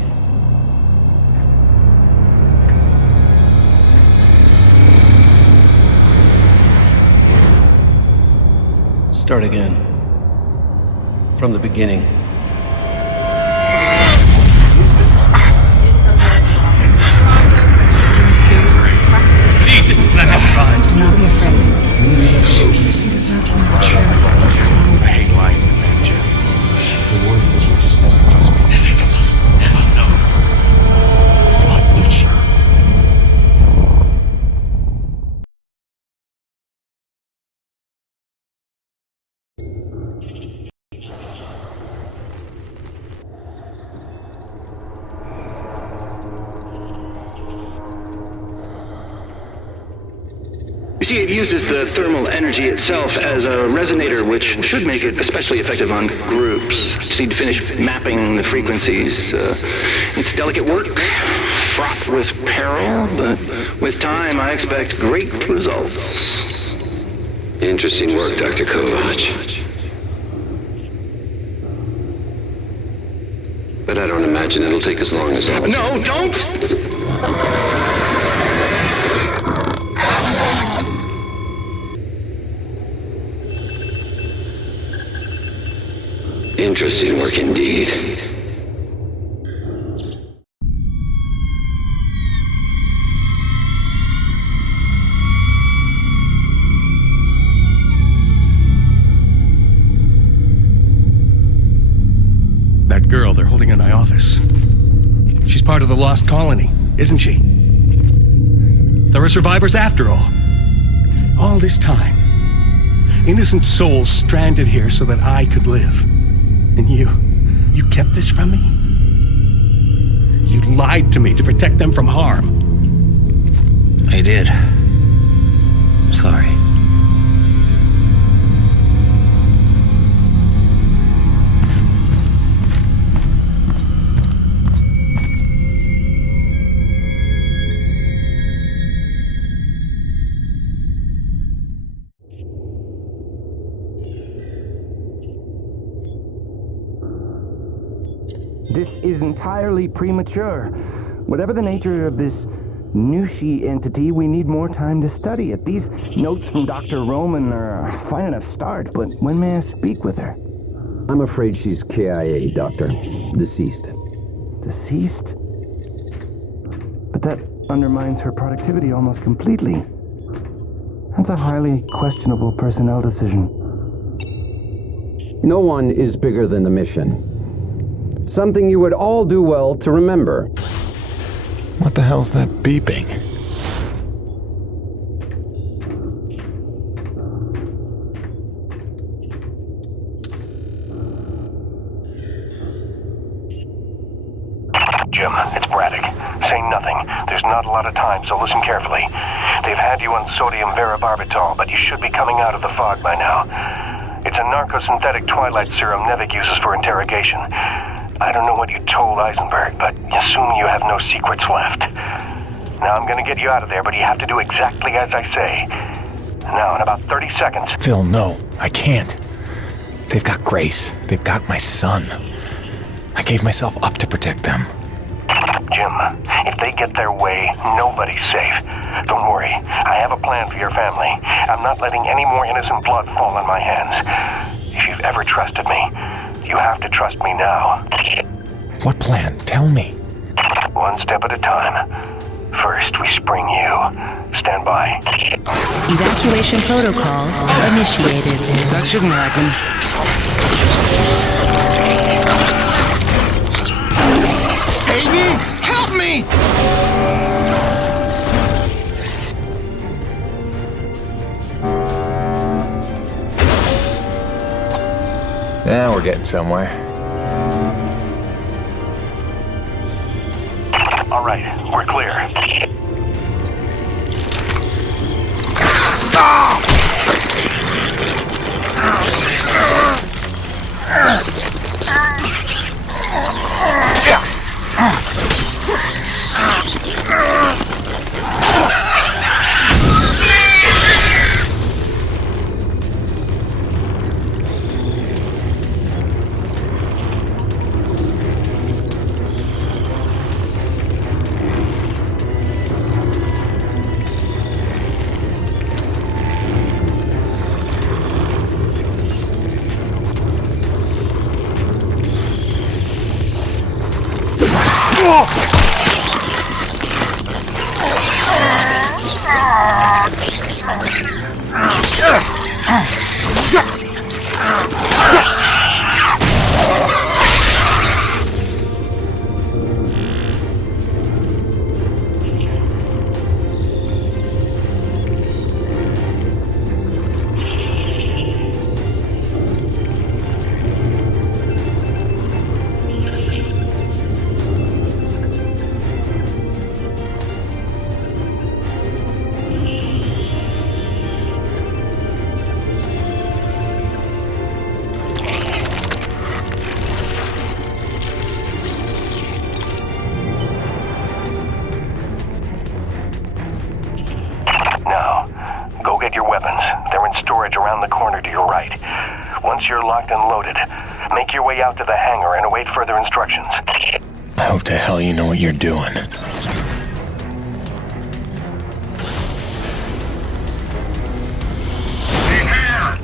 Start again. From the beginning. Leave this planet, Rise. Do not be afraid. You deserve to know the truth. What's wrong? I hate lying to them, Jim. The word is you just never trust me. Never You see, it uses the thermal energy itself as a resonator, which should make it especially effective on groups. Just need to finish mapping the frequencies. It's delicate work, fraught with peril, but with time I expect great results. Interesting work, Dr. Kovac. But I don't imagine it'll take as long as all. No, don't! Interesting work indeed. That girl they're holding in my office. She's part of the lost colony, isn't she? There are survivors after all. All this time. Innocent souls stranded here so that I could live. And you kept this from me? You lied to me to protect them from harm. I did. I'm sorry. This is entirely premature. Whatever the nature of this Nushi entity, we need more time to study it. These notes from Dr. Roman are a fine enough start, but when may I speak with her? I'm afraid she's KIA, Doctor. Deceased. Deceased? But that undermines her productivity almost completely. That's a highly questionable personnel decision. No one is bigger than the mission. Something you would all do well to remember. What the hell's that beeping? Jim, it's Braddock. Say nothing. There's not a lot of time, so listen carefully. They've had you on sodium varibarbital, but you should be coming out of the fog by now. It's a narcosynthetic twilight serum NEVEC uses for interrogation. I don't know what you told Eisenberg, but assume you have no secrets left. Now I'm gonna get you out of there, but you have to do exactly as I say. Now, in about 30 seconds... Phil, no, I can't. They've got Grace. They've got my son. I gave myself up to protect them. Jim, if they get their way, nobody's safe. Don't worry, I have a plan for your family. I'm not letting any more innocent blood fall on my hands. If you've ever trusted me, you have to trust me now. What plan? Tell me. One step at a time. First, we spring you. Stand by. Evacuation protocol initiated. That shouldn't happen. Aiden, help me! Now we're getting somewhere. All right, we're clear. Once you're locked and loaded, make your way out to the hangar and await further instructions. I hope to hell you know what you're doing. He's here!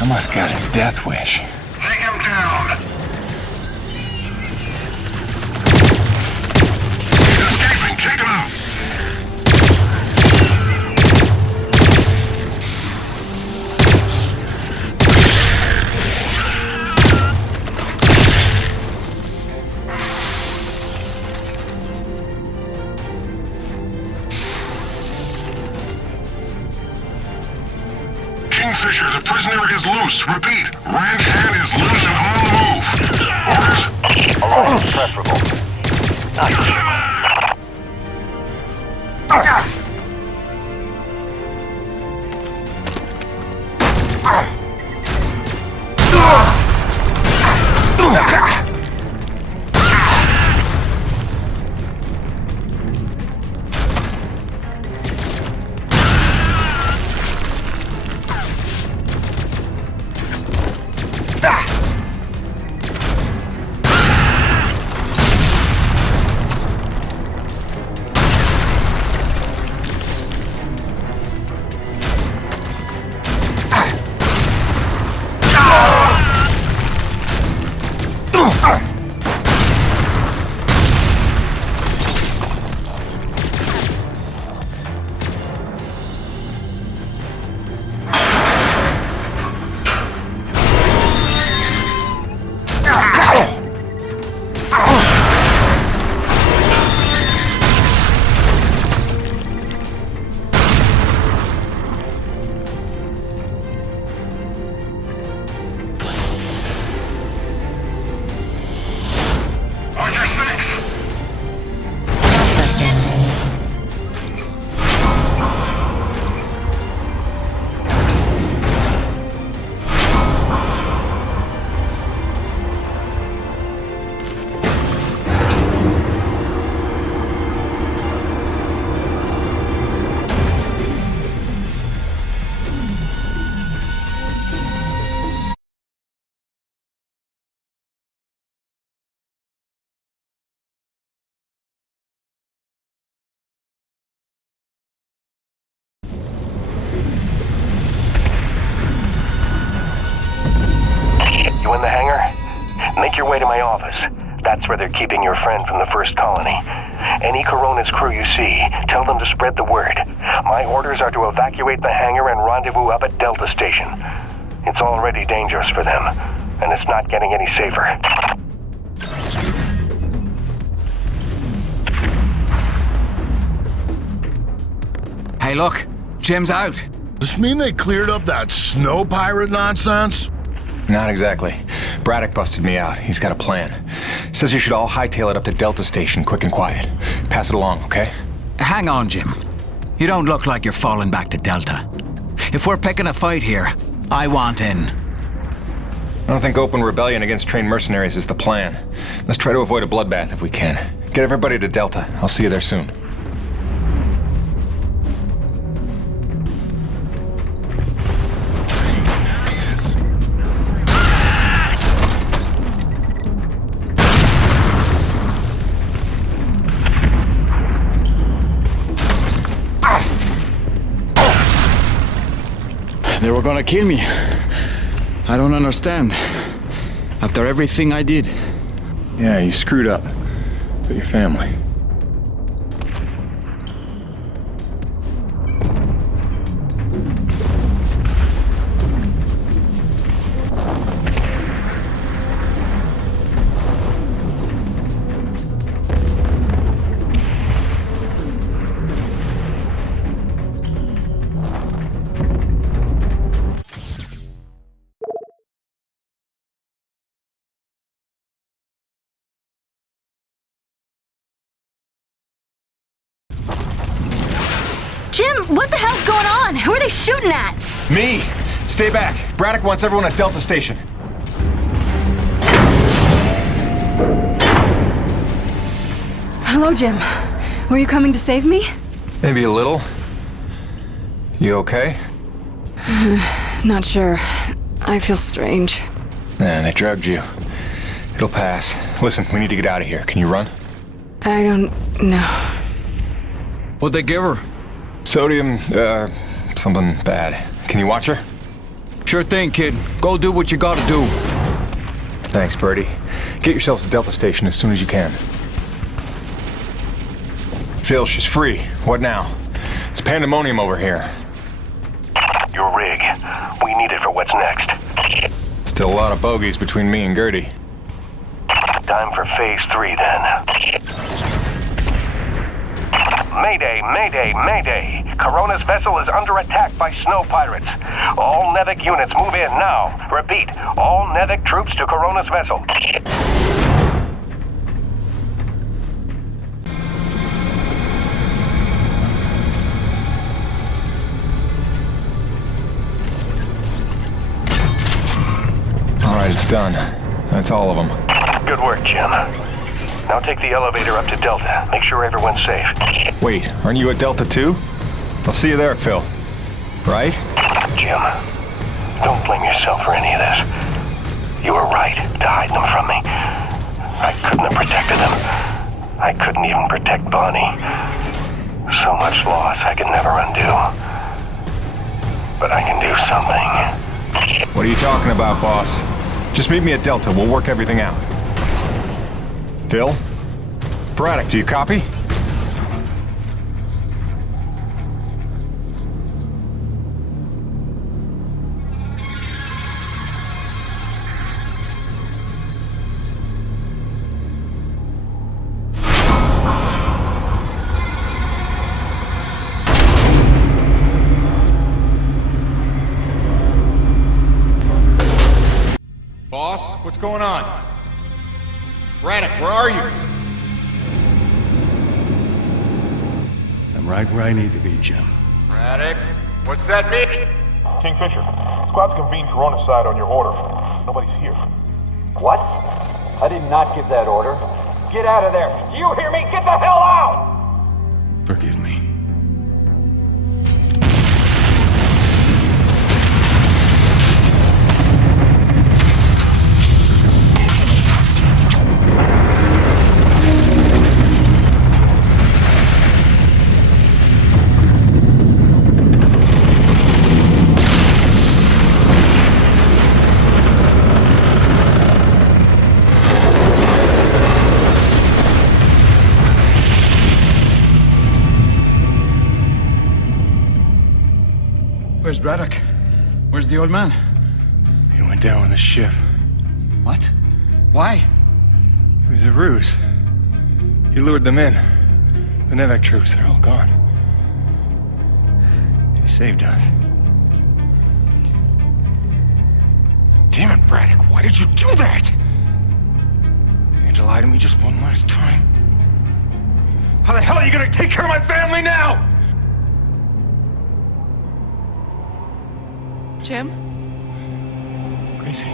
I must got a death wish. Take him down! He's escaping! Take him out! Kingfisher, the prisoner is loose. Repeat, Rantan is loose and on the move. Orders? Alone is preferable. You in the hangar? Make your way to my office. That's where they're keeping your friend from the first colony. Any Corona's crew you see, tell them to spread the word. My orders are to evacuate the hangar and rendezvous up at Delta Station. It's already dangerous for them, and it's not getting any safer. Hey, look. Jim's out. Does this mean they cleared up that snow pirate nonsense? Not exactly. Braddock busted me out. He's got a plan. Says you should all hightail it up to Delta Station quick and quiet. Pass it along, okay? Hang on, Jim. You don't look like you're falling back to Delta. If we're picking a fight here, I want in. I don't think open rebellion against trained mercenaries is the plan. Let's try to avoid a bloodbath if we can. Get everybody to Delta. I'll see you there soon. They were gonna kill me. I don't understand. After everything I did. Yeah, you screwed up. But your family. Jim, what the hell's going on? Who are they shooting at? Me! Stay back. Braddock wants everyone at Delta Station. Hello, Jim. Were you coming to save me? Maybe a little. You okay? Not sure. I feel strange. Man, they drugged you. It'll pass. Listen, we need to get out of here. Can you run? I don't know. What'd they give her? Sodium, something bad. Can you watch her? Sure thing, kid. Go do what you gotta do. Thanks, Birdie. Get yourselves to Delta Station as soon as you can. Phil, she's free. What now? It's pandemonium over here. Your rig. We need it for what's next. Still a lot of bogeys between me and Gertie. Time for Phase 3, then. Mayday, mayday, mayday! Corona's vessel is under attack by snow pirates. All NEVEC units move in now. Repeat, all NEVEC troops to Corona's vessel. All right, it's done. That's all of them. Good work, Jim. Now take the elevator up to Delta. Make sure everyone's safe. Wait, aren't you at Delta too? I'll see you there, Phil. Right? Jim, don't blame yourself for any of this. You were right to hide them from me. I couldn't have protected them. I couldn't even protect Bonnie. So much loss I could never undo. But I can do something. What are you talking about, boss? Just meet me at Delta. We'll work everything out. Phil? Braddock, do you copy? Boss, what's going on? Braddock, where are you? I'm right where I need to be, Jim. Braddock, what's that mean? Kingfisher, squad's convened Corona side on your order. Nobody's here. What? I did not give that order. Get out of there. Do you hear me? Get the hell out! Forgive me. Where's Braddock? Where's the old man? He went down with the ship. What? Why? It was a ruse. He lured them in. The NEVEC troops, they're all gone. He saved us. Damn it, Braddock, why did you do that? You had to lie to me just one last time. How the hell are you gonna take care of my family now? Jim? Gracie.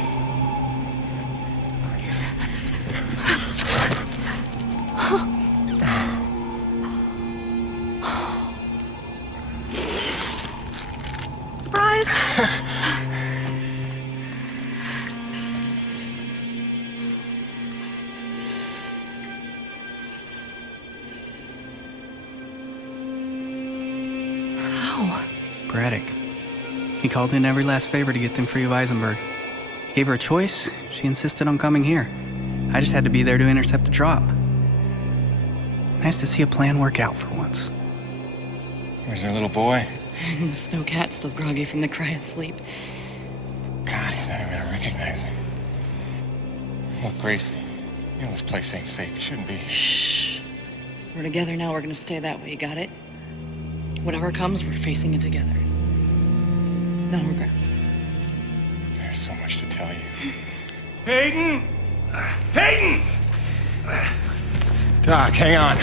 Surprise! Braddock. He called in every last favor to get them free of Eisenberg. He gave her a choice. She insisted on coming here. I just had to be there to intercept the drop. Nice to see a plan work out for once. Where's their little boy? The snow cat's still groggy from the cry of sleep. God, he's not even gonna recognize me. Look, Gracie, you know this place ain't safe. You shouldn't be here. Shh. We're together now. We're gonna stay that way. You got it? Whatever comes, we're facing it together. No regrets. There's so much to tell you. Peyton! Peyton! Doc, hang on.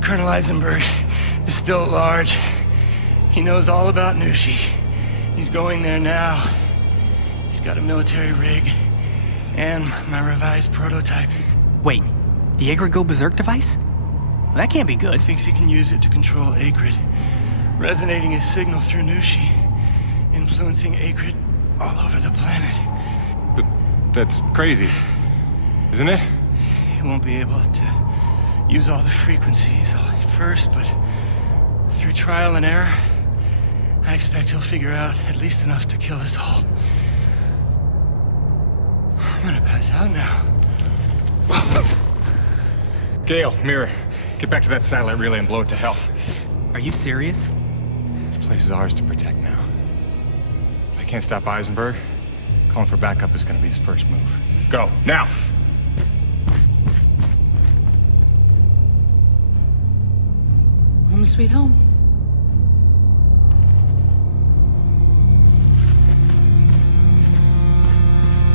Colonel Eisenberg is still at large. He knows all about Nushi. He's going there now. He's got a military rig and my revised prototype. Wait, the Acrid Go Berserk device? Well, that can't be good. He thinks he can use it to control Acrid, resonating his signal through Nushi, influencing Acrid all over the planet. But that's crazy, isn't it? He won't be able to use all the frequencies at first, but through trial and error, I expect he'll figure out at least enough to kill us all. I'm gonna pass out now. Gale, Mirror, get back to that satellite relay and blow it to hell. Are you serious? This place is ours to protect now. If I can't stop Eisenberg, calling for backup is gonna be his first move. Go, now! Home sweet home.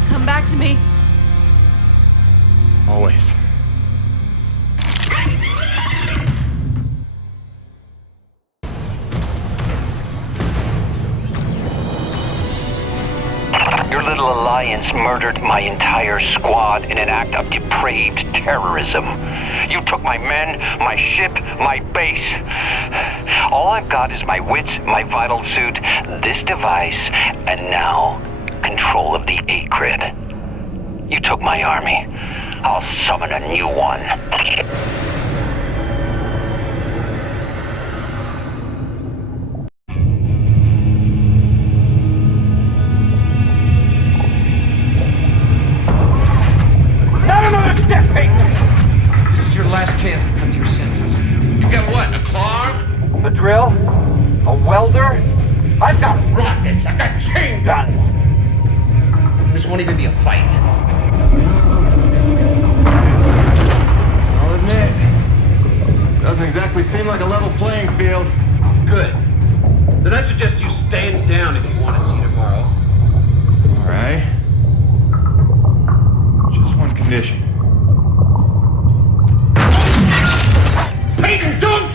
Come back to me. Always. Your little alliance murdered my entire squad in an act of depraved terrorism. You took my men, my ship, my base. All I've got is my wits, my vital suit, this device, and now control of the Acrid. You took my army. I'll summon a new one. Not another step, Peyton! This is your last chance to come to your senses. You got what, a claw? A drill? A welder? I've got rockets, I've got chain guns! This won't even be a fight. I'll admit, this doesn't exactly seem like a level playing field. Good. Then I suggest you stand down if you want to see tomorrow. All right. Just one condition. Peyton, don't!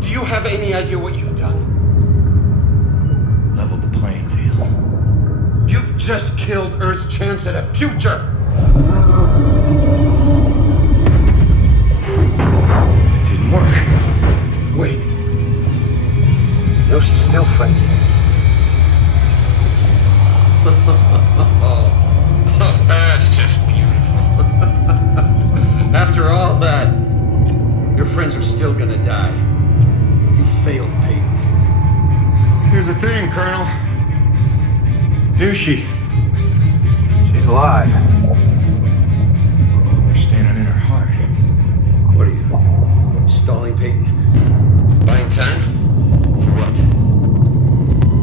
Do you have any idea what you've done? Leveled the playing field. You've just killed Earth's chance at a future! It didn't work. Wait. No, she's still fighting. That's just beautiful. After all that, your friends are still gonna die. You failed, Peyton. Here's the thing, Colonel. Nushi. She's alive. We're standing in her heart. What are you, stalling, Peyton? Buying time? For what?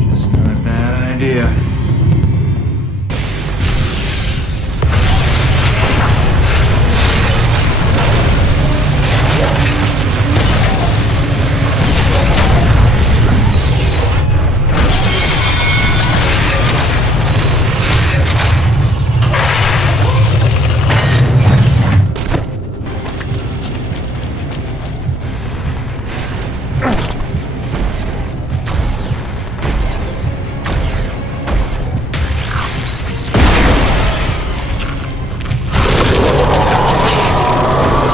Just not a bad idea.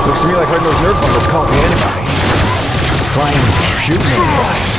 Looks to me like those nerve bundles caught the antibodies. Flying, shooting antibodies.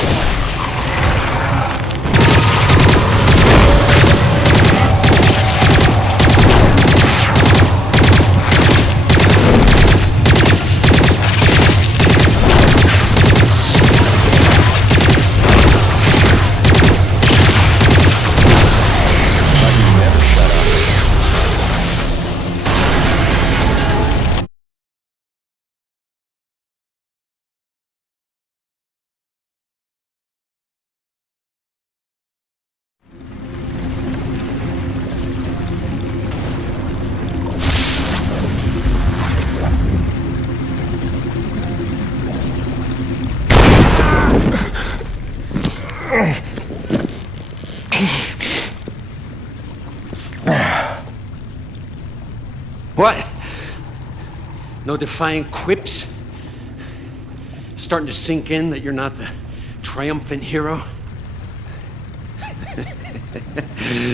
What? No defiant quips? Starting to sink in that you're not the triumphant hero?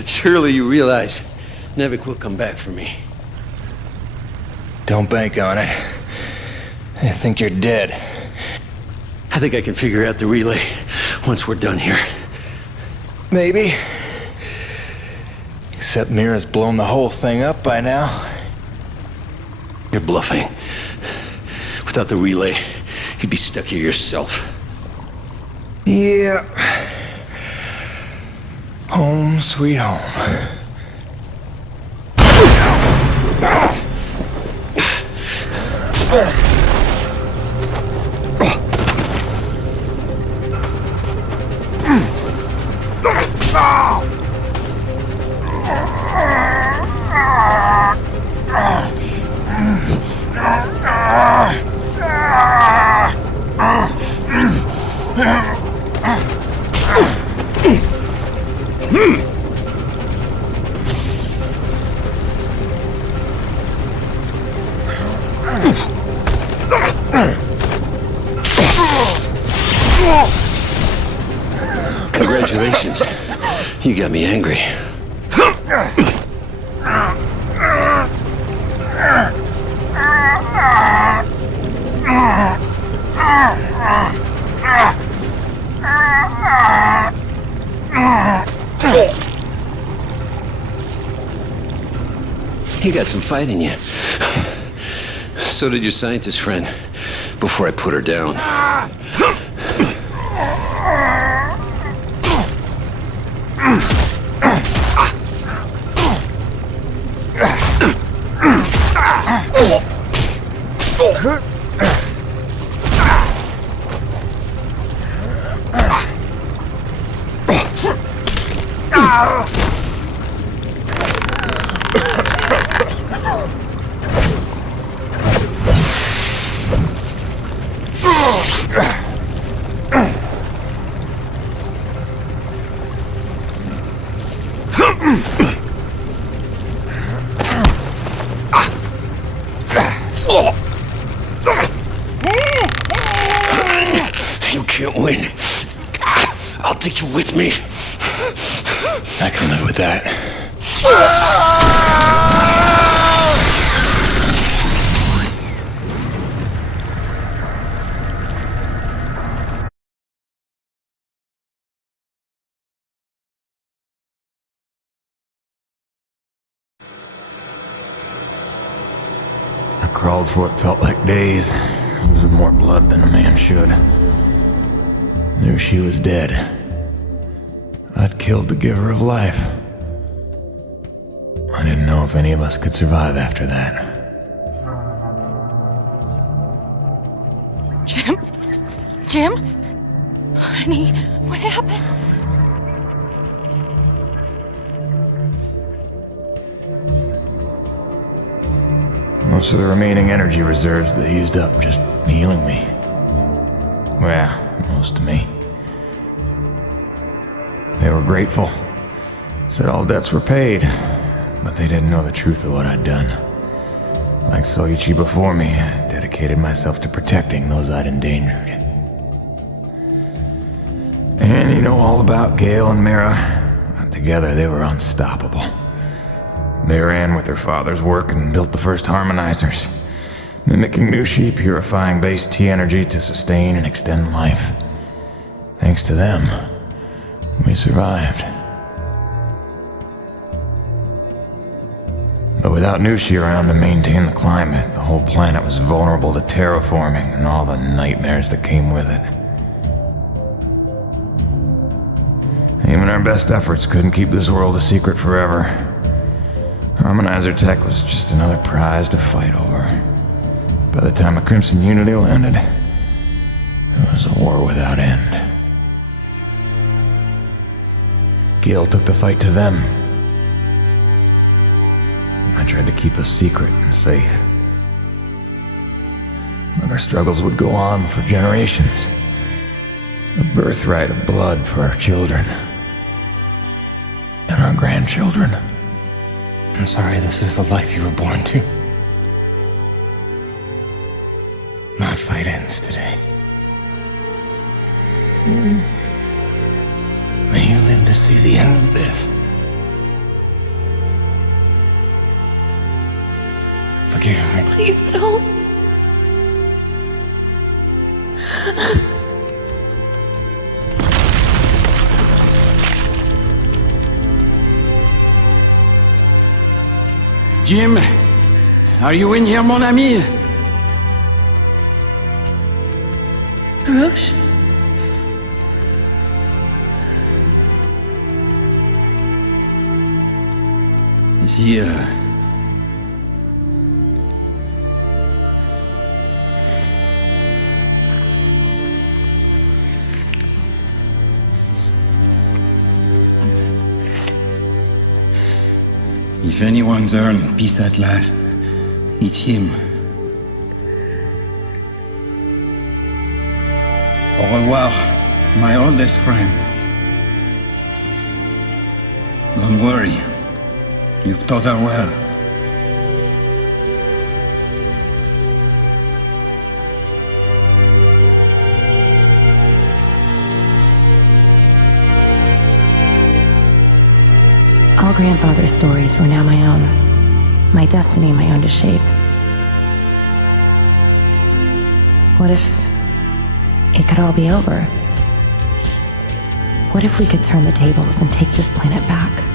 Surely you realize NEVEC will come back for me. Don't bank on it. I think you're dead. I think I can figure out the relay once we're done here. Maybe. Except Mira's blown the whole thing up by now. You're bluffing. Without the relay, you'd be stuck here yourself. Yeah. Home sweet home. Congratulations. You got me angry. You got some fight in you. So did your scientist friend, before I put her down. You can't win. I'll take you with me. I can live with that. I crawled for what felt like days, losing more blood than a man should. Knew she was dead. I'd killed the giver of life. I didn't know if any of us could survive after that. Jim? Jim? Honey, what happened? Most of the remaining energy reserves they used up just healing me. Well, most of me. They were grateful. Said all debts were paid, but they didn't know the truth of what I'd done. Like Soichi before me, I dedicated myself to protecting those I'd endangered. And you know all about Gale and Mira. Together they were unstoppable. They ran with their father's work and built the first harmonizers, mimicking Nushi, purifying base T energy to sustain and extend life. Thanks to them, we survived. But without Nushi around to maintain the climate, the whole planet was vulnerable to terraforming and all the nightmares that came with it. Even our best efforts couldn't keep this world a secret forever. Harmonizer tech was just another prize to fight over. By the time a Crimson Unity landed, it was a war without end. Gale took the fight to them. I tried to keep us secret and safe. But our struggles would go on for generations. A birthright of blood for our children. And our grandchildren. I'm sorry this is the life you were born to. fight ends today. May you live to see the end of this. Forgive me. Please don't. Jim, are you in here, mon ami? Roche? Is he, If anyone's earned peace at last, it's him. Au revoir, my oldest friend. Don't worry, you've taught her well. All grandfather's stories were now my own. My destiny my own to shape. What if it could all be over? What if we could turn the tables and take this planet back?